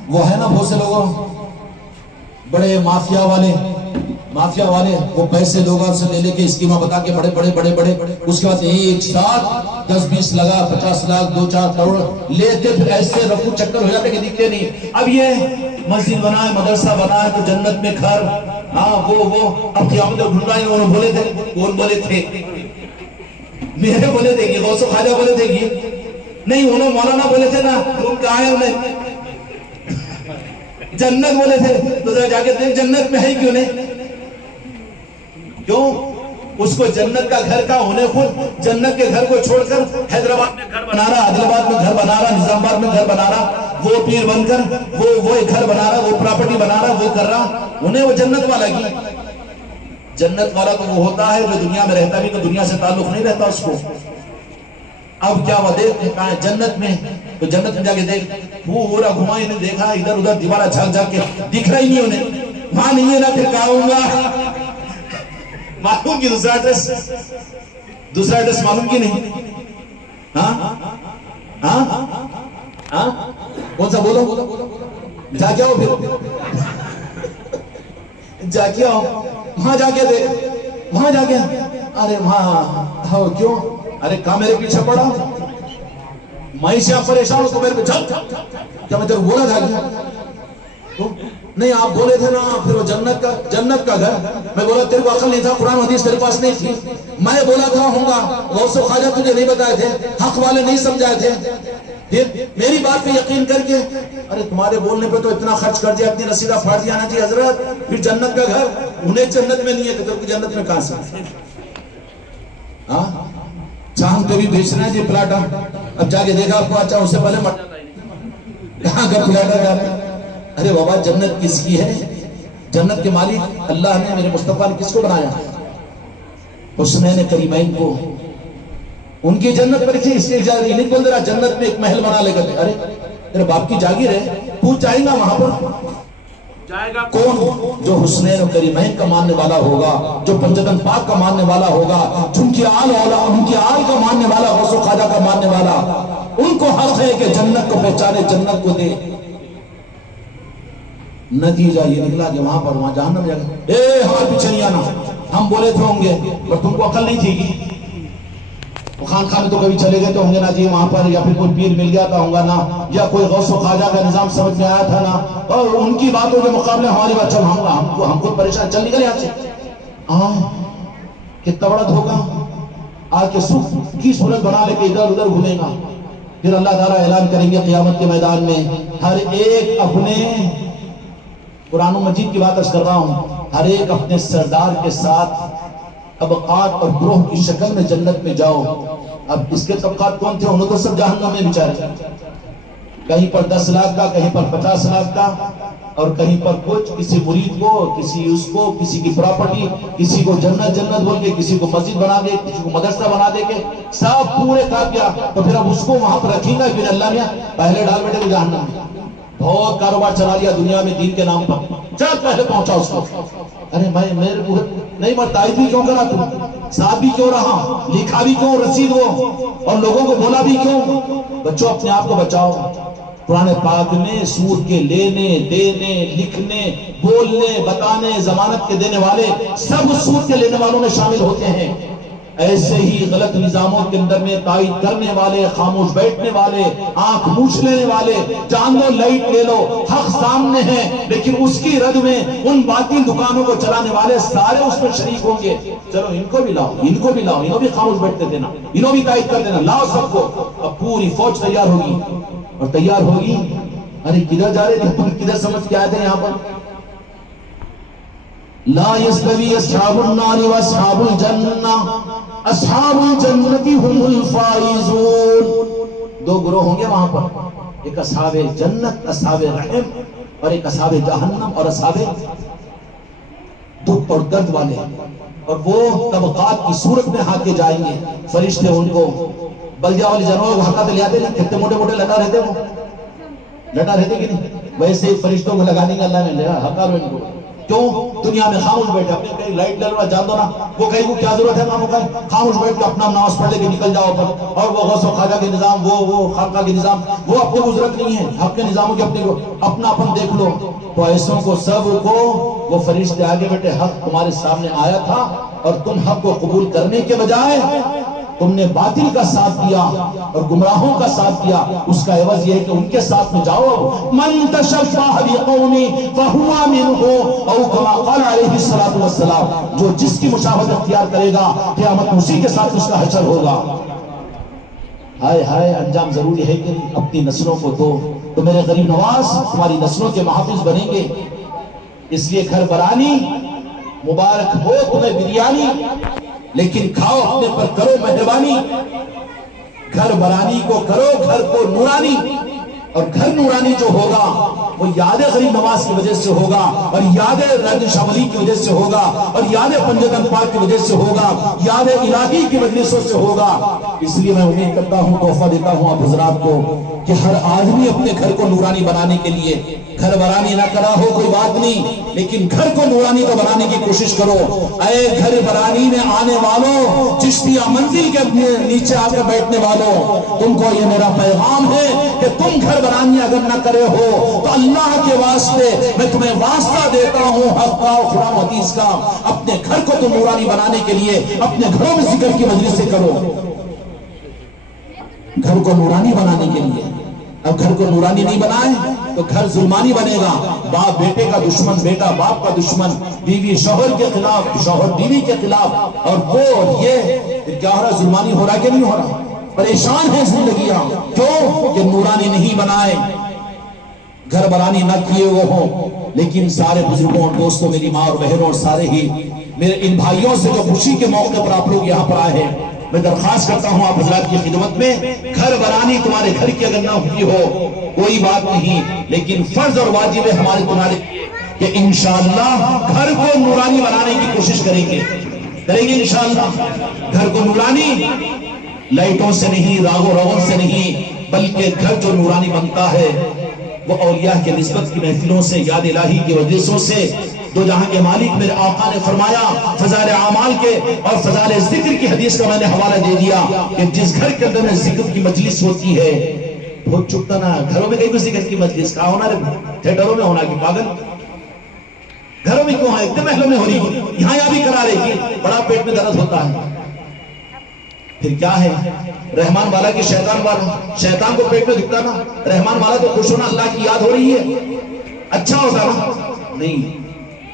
وہ ہے نا بہت سے لوگوں بڑے مافیا والے مافیا والے وہ پیسے لوگوں سے لے کے اسکیمہ بتا کے بڑے اس کے بعد ایک ساتھ 10-20 لگا 50 لاکھ 2-4 کروڑ لیتے، پھر ایسے رفو چکر ہو جاتے کہ دکھتے نہیں. اب یہ مسجد بنائے، مدرسہ بنائے تو جنت میں گھر، وہ اب قیامت میں ڈھونڈ رہے ہیں. انہوں بولے تھے، کون بولے تھے؟ میرے بولے تھے کہ غوث و خواجہ بولے تھے کہ نہیں، انہوں مولانا بولے تھے نا، تم کہاں ہیں؟ انہیں جنت بولے تھے. تو ذرا جا کے دیکھ جنت میں ہے کیوں نہیں؟ کیوں؟ اس کو جنت کا گھر کا ہونے خود جنت کے گھر کو چھوڑ کر حیدرآباد میں گھر بنا رہا، عادل آباد میں گھر بنا رہا، نظام آباد میں گھر بنا رہا، وہ پیر بن کر وہ ایک گھر بنا رہا، وہ پراپرٹی بنا رہا، وہ کر رہا. انہیں وہ جنت والا کی. جنت والا تو وہ ہوتا ہے جو دنیا میں رہتا بھی تو دنیا سے تعلق نہیں رہتا اس کو. اب کیا وہ دیکھ کہاں ہے جنت میں؟ تو جنت میں جا کے دیکھ، پورا گھما، انہیں دیکھا ادھر ادھر دیوارہ جھاک کے دکھ رہا ہی نہیں انہیں. وہاں نہیں ہے نا، پھر کہا ہوں گا معلوم کی دوسرا ایڈریس معلوم کی نہیں؟ کون سا بولو؟ جا کے آؤ، پھر جا کے آؤ، وہاں جا کے دے، وہاں جا کے. ارے وہاں کیوں؟ ارے کہاں میرے پیچھے پڑا، میں سے آپ پریشان ہو تو میرے پہ چل. کیا میں تیرے بولا تھا کیا؟ نہیں آپ بولے تھے نا. پھر وہ جنت کا گھر. میں بولا تیرے کو عقل نہیں تھا، قرآن حدیث تیرے پاس نہیں تھی. میں بولا تھا ہوں گا، غوث و خواجہ تجھے نہیں بتائے تھے، حق والے نہیں سمجھائے تھے. پھر میری بات پہ یقین کر کے ارے تمہارے بولنے پہ تو اتنا خرچ کر دیا، اتنی رسیدہ پھاڑ دیا نا جی حضرت. پھر جنت کا گھر انہیں جنت میں نہیں ہے تو تیرے کو جنت میں کہاں سے؟ چاند پہ بھی بیچنا ہے جی پلاٹ. اب جا کے دیکھا آپ کو، اچھا اس سے پہلے کہاں کا پلاٹ ہے؟ ارے بابا جنت کس کی ہے؟ جنت کے مالک اللہ نے، میرے مصطفیٰ نے کس کو بنایا؟ حسنین کریمین کو. ان کی جنت پر اس لیے جا رہی نہیں بول رہا جنت میں ایک محل بنا لے گا. ارے تیرے باپ کی جاگیر ہے، تو جائے گا وہاں پر؟ جائے گا کون؟ جو حسنین و کریمین کا ماننے والا ہوگا، جو پنجتن پاک کا ماننے والا ہوگا، جن کی آل کا ماننے والا، غوث و خواجہ کا ماننے والا. ان کو حق ہے کہ جنت کو پہچانے، جنت کو دے. نتیجہ یہ نکلا کہ وہاں جہنم جا گئے. ہمارے پیچھے نہیں آنا، ہم بولے تھے ہوں گے پر تم کو عقل نہیں تھی گی. خان تو کبھی چلے گئے تو ہوں گے نا جی وہاں پر، یا پھر کوئی پیر مل گیا تھا ہوں گا نا، یا کوئی غوث و خواجہ کا نظام سمجھ میں آیا تھا نا. اور ان کی باتوں کے مقابلے ہماری بات چل ہم کو پریشان چل نکلے یہاں سے. کتنا بڑا دھوکا. آج کے سکھ کی صورت بنا لے کے ادھر ادھر گھومے گا. پھر اللہ تعالیٰ اعلان کریں گے قیامت کے میدان میں، ہر ایک اپنے، قرآن مجید کی بات کر رہا ہوں، ہر ایک اپنے سردار کے ساتھ طبقات اور گروہ کی شکل میں جنت میں جاؤ. اب اس کے طبقات کون تھے؟ انہوں تو سب جہنم میں بیچارے. کہیں پر 10 لاکھ کا، کہیں پر 50 لاکھ کا، اور کہیں پر کچھ کسی مرید کو، کسی اس کو، کسی کی پراپرٹی، کسی کو جنت بول کے، کسی کو مسجد بنا دے، کسی کو مدرسہ بنا دے کے سب پورے کاپیا. تو پھر اب اس کو وہاں پر رکھیں گا پھر اللہ نے پہلے ڈال بیٹھے جہنم میں. بہت کاروبار چلا لیا دنیا میں دین کے نام پر، چل پہلے پہنچا اس کو. ارے میں میرے نہیں میں تائید بھی کیوں کرا، تم صاحب بھی کیوں رہا، لکھا بھی کیوں رسید وہ، اور لوگوں کو بولا بھی کیوں؟ بچوں اپنے آپ کو بچاؤ. قرآن پاک میں سود کے لینے دینے لکھنے بولنے بتانے ضمانت کے دینے والے سب سود کے لینے والوں میں شامل ہوتے ہیں. ایسے ہی غلط نظاموں کے اندر میں تائید کرنے والے، خاموش بیٹھنے والے، آنکھ موچھ لینے والے، جان لو لائٹ لے لو، حق سامنے ہے لیکن اس کی رد میں ان باطل دکانوں کو چلانے والے سارے اس میں شریک ہوں گے. چلو ان کو بھی لاؤ، ان کو بھی لاؤ، انہوں بھی خاموش بیٹھتے دینا، انہوں بھی تائید کر دینا، لاؤ سب کو. اب پوری فوج تیار ہوگی اور تیار ہوگی. ارے کدھر جا رہے تھے، کدھر سمجھ کے آئے تھے یہاں پر؟ لا يستوي اصحاب النار واصحاب الجنہ، اصحاب الجنت هم الفائزون. دو گروہ ہوں گے وہاں پر، ایک اصحاب جنت اصحاب رحم، اور ایک اصحاب جہنم اور اصحاب دکھ اور درد والے. اور وہ طبقات کی صورت میں ہاتھ کے جائیں گے. فرشتے ان کو بلجا والی جانور کو ہاتھ لے آتے ہیں، کتنے موٹے موٹے لٹا رہتے وہ، لٹا رہتے کہ نہیں؟ ویسے فرشتوں کو لگانے کا اللہ نے لگا، ہکا لو ان کو. کیوں دنیا میں خاموش بیٹھے، اپنے کہیں لائٹ لے لو جان دو نا، وہ کہیں کو کیا ضرورت ہے کاموں کا، خاموش بیٹھ کے اپنا نماز پڑھ لے کے نکل جاؤ پر، اور وہ غوث و خواجہ کے نظام، وہ خانقاہ کے نظام، وہ اپنے کو ضرورت نہیں ہے، حق کے نظاموں کی اپنے کو اپنا اپن دیکھ لو۔ تو ایسوں کو سب کو وہ فرشتے آگے بیٹھے، حق تمہارے سامنے آیا تھا اور تم حق کو قبول کرنے کے بجائے تم نے باطل کا ساتھ دیا اور گمراہوں کا ساتھ دیا، اس کا عوض یہ ہے کہ ان کے ساتھ میں جاؤ۔ من تشبہ بقوم فہو منہ، او کما قال علیہ الصلوۃ والسلام، جو جس کی مشابہت اختیار کرے گا قیامت اسی کے ساتھ اس کا حشر ہوگا۔ ہائے ہائے، انجام ضروری ہے کہ اپنی نسلوں کو دو، تو میرے غریب نواز تمہاری نسلوں کے محافظ بنیں گے، اس لیے گھر برانی مبارک ہو تمہیں بریانی، لیکن کھاؤ اپنے پر کرو مہربانی، گھر برانی کو کرو گھر کو نورانی، اور گھر نورانی جو ہوگا وہ یاد غریب نواز کی وجہ سے ہوگا، اور یاد رد شاملی کی وجہ سے ہوگا، اور یاد پنجتن پاک کی وجہ سے ہوگا، یاد الہی کی مجلسوں سے ہوگا۔ اس لیے میں امید کرتا ہوں، تحفہ دیتا ہوں آپ حضرات کو کہ ہر آدمی اپنے گھر کو نورانی بنانے کے لیے، گھر برانی نہ کرا ہو کوئی بات نہیں، لیکن گھر کو نورانی تو بنانے کی کوشش کرو۔ اے گھر برانی میں آنے والوں، چشتیہ منزل کے نیچے آ کر بیٹھنے والوں، تم کو یہ میرا پیغام ہے کہ تم گھر برانی اگر نہ کرے ہو تو اللہ کے واسطے میں تمہیں واسطہ دیتا ہوں، حق کا اور قرآن حدیث کا، اپنے گھر کو تم نورانی بنانے کے لیے اپنے گھروں میں ذکر کی مجلس سے کرو، گھر کو نورانی بنانے کے لیے۔ اب گھر کو نورانی نہیں بنائے تو گھر ظلمانی بنے گا، باپ بیٹے کا دشمن، بیٹا باپ کا دشمن، بیوی شوہر کے خلاف، شوہر بیوی کے خلاف، اور وہ یہ کیا ہو رہا، ظلمانی ہو رہا کہ نہیں ہو رہا؟ پریشان ہیں زندگیاں، کیوں کہ نورانی نہیں بنائے، گھر برانی نہ کیے وہ ہوں۔ لیکن سارے بزرگوں اور دوستوں، میری ماں اور بہنوں اور سارے ہی میرے ان بھائیوں سے جو خوشی کے موقع پر آپ لوگ یہاں پر آئے ہیں، میں درخواست کرتا ہوں آپ حضرات کی خدمت میں، گھر برانی تمہارے گھر کی اگر نہ ہوئی ہو کوئی بات نہیں، لیکن فرض اور واجب ہے ہمارے تمہارے کہ انشاءاللہ گھر کو نورانی بنانے کی کوشش کریں گے انشاءاللہ۔ گھر کو نورانی لائٹوں سے نہیں، راگ و روغن سے نہیں، بلکہ گھر جو نورانی بنتا ہے وہ اولیاء کے نسبت کی محفلوں سے، یاد الہی کی مجلسوں سے، جو جہاں کے مالک میرے آقا نے فرمایا فضائل اعمال کے اور فضائل ذکر کی حدیث کا میں نے حوالہ دے دیا کہ جس گھر کے اندر میں ذکر کی مجلس ہوتی ہے، بہت چکتا نا گھروں میں کہیں کوئی ذکر کی مجلس کہاں ہونا رہے، تھیٹروں میں ہونا کی پاگل، گھروں میں کیوں ہے، اتنے محلوں میں ہو رہی ہے، یہاں بھی کرا رہے کہ بڑا پیٹ میں درد ہوتا ہے۔ پھر کیا ہے، رحمان والا کی شیطان والا، شیطان کو پیٹ میں دکھتا نا، رحمان والا تو خوش ہونا اللہ کی یاد ہو رہی ہے، اچھا ہوتا نا، نہیں۔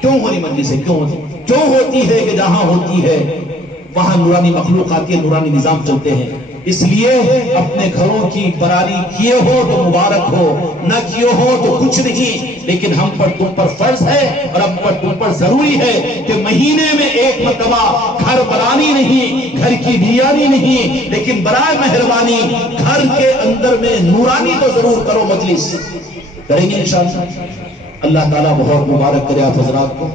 کیوں ہو رہی مجلس ہے، کیوں ہوتی ہے کہ جہاں ہوتی ہے وہاں نورانی مخلوق آتی ہے، نورانی نظام چلتے ہیں۔ اس لیے اپنے گھروں کی براری کیے ہو تو مبارک ہو، نہ کیے ہو تو کچھ نہیں، لیکن ہم پر تم پر فرض ہے اور ہم پر تم پر ضروری ہے کہ مہینے میں ایک مرتبہ گھر برانی نہیں، گھر کی بریانی نہیں، لیکن برائے مہربانی گھر کے اندر میں نورانی تو ضرور کرو، مجلس کریں گے انشاءاللہ۔ اللہ تعالیٰ بہت مبارک کرے آپ حضرات کو،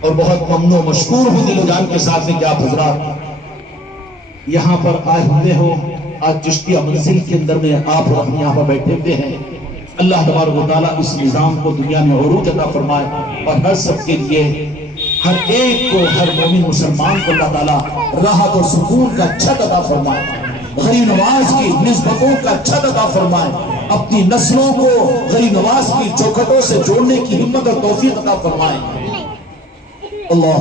اور بہت ممنون و مشکور ہوں دل و جان کے ساتھ میں کہ آپ حضرات یہاں پر آئے ہوئے ہو، آج چشتیہ منزل کے اندر میں آپ یہاں پر بیٹھے ہوئے ہیں۔ اللہ تبارک و تعالیٰ اس نظام کو دنیا میں عروج عطا فرمائے، اور ہر سب کے لیے، ہر ایک کو، ہر مومن مسلمان کو اللہ تعالیٰ راحت اور سکون کا چھت عطا فرمائے، غریب نواز کی نسبتوں کا چھت عطا فرمائے، اپنی نسلوں کو غریب نواز کی چوکھٹوں سے جوڑنے کی ہمت اور توفیق عطا فرمائے۔ اللہ